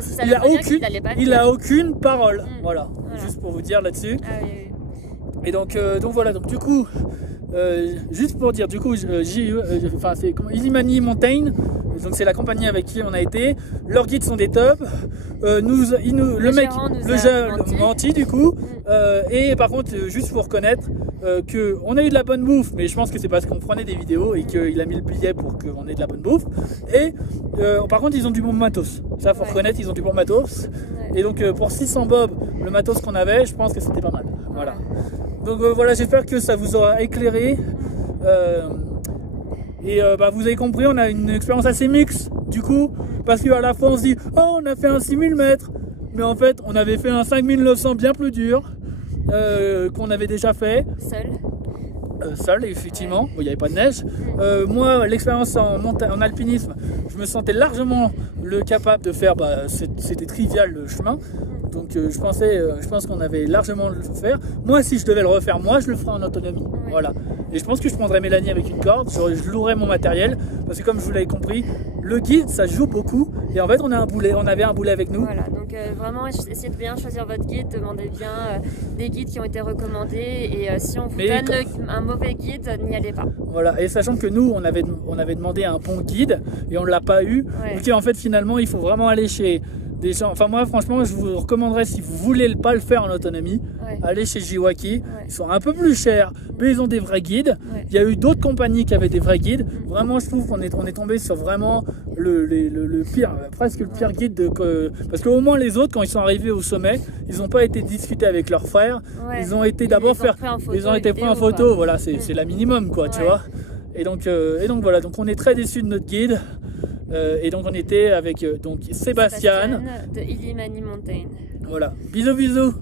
il a aucune parole. Voilà. Juste pour vous dire là-dessus. Et donc voilà, donc du coup, juste pour dire, du coup, c'est Illimani Mountain, donc c'est la compagnie avec qui on a été. Leurs guides sont des tops. Le mec nous a menti du coup. Et par contre, juste pour reconnaître qu'on a eu de la bonne bouffe, mais je pense que c'est parce qu'on prenait des vidéos et qu'il a mis le billet pour qu'on ait de la bonne bouffe. Et par contre, ils ont du bon matos. Ça, faut reconnaître, ils ont du bon matos. Et donc, pour 600 bob, le matos qu'on avait, je pense que c'était pas mal. Voilà. Donc voilà, j'espère que ça vous aura éclairé. Vous avez compris, on a une expérience assez mixte du coup, parce qu'à la fois on se dit, oh, on a fait un 6000 mètres, mais en fait on avait fait un 5900 bien plus dur qu'on avait déjà fait. Seul, effectivement, il n'y avait pas de neige. Moi, l'expérience en alpinisme, je me sentais largement capable de faire, c'était trivial le chemin. Donc je pense qu'on avait largement le faire. Moi, si je devais le refaire, je le ferais en autonomie. Voilà. Et je pense que je prendrais Mélanie avec une corde, je louerais mon matériel, parce que comme je vous l'avais compris, le guide, ça joue beaucoup. Et en fait, on avait un boulet avec nous. Voilà, donc vraiment, essayez de bien choisir votre guide, demandez bien des guides qui ont été recommandés. Et si on vous donne un mauvais guide, n'y allez pas. Voilà, et sachant que nous, on avait demandé un bon guide, et on ne l'a pas eu. Donc en fait, finalement, il faut vraiment aller chez des gens. Enfin, moi, franchement, je vous recommanderais, si vous voulez pas le faire en autonomie, allez chez Jiwaki. Ils sont un peu plus chers, mais ils ont des vrais guides. Il y a eu d'autres compagnies qui avaient des vrais guides. Vraiment, je trouve qu'on est tombé sur vraiment le pire, presque le pire guide parce qu'au moins les autres, quand ils sont arrivés au sommet, ils n'ont pas été discuter avec leurs frères. Ils ont été d'abord ils ont été pris en photo. Voilà, c'est la minimum, quoi, tu vois. Et donc voilà, donc on est très déçus de notre guide. Et donc on était avec Sébastien de Illimani Mountain. Voilà, bisous.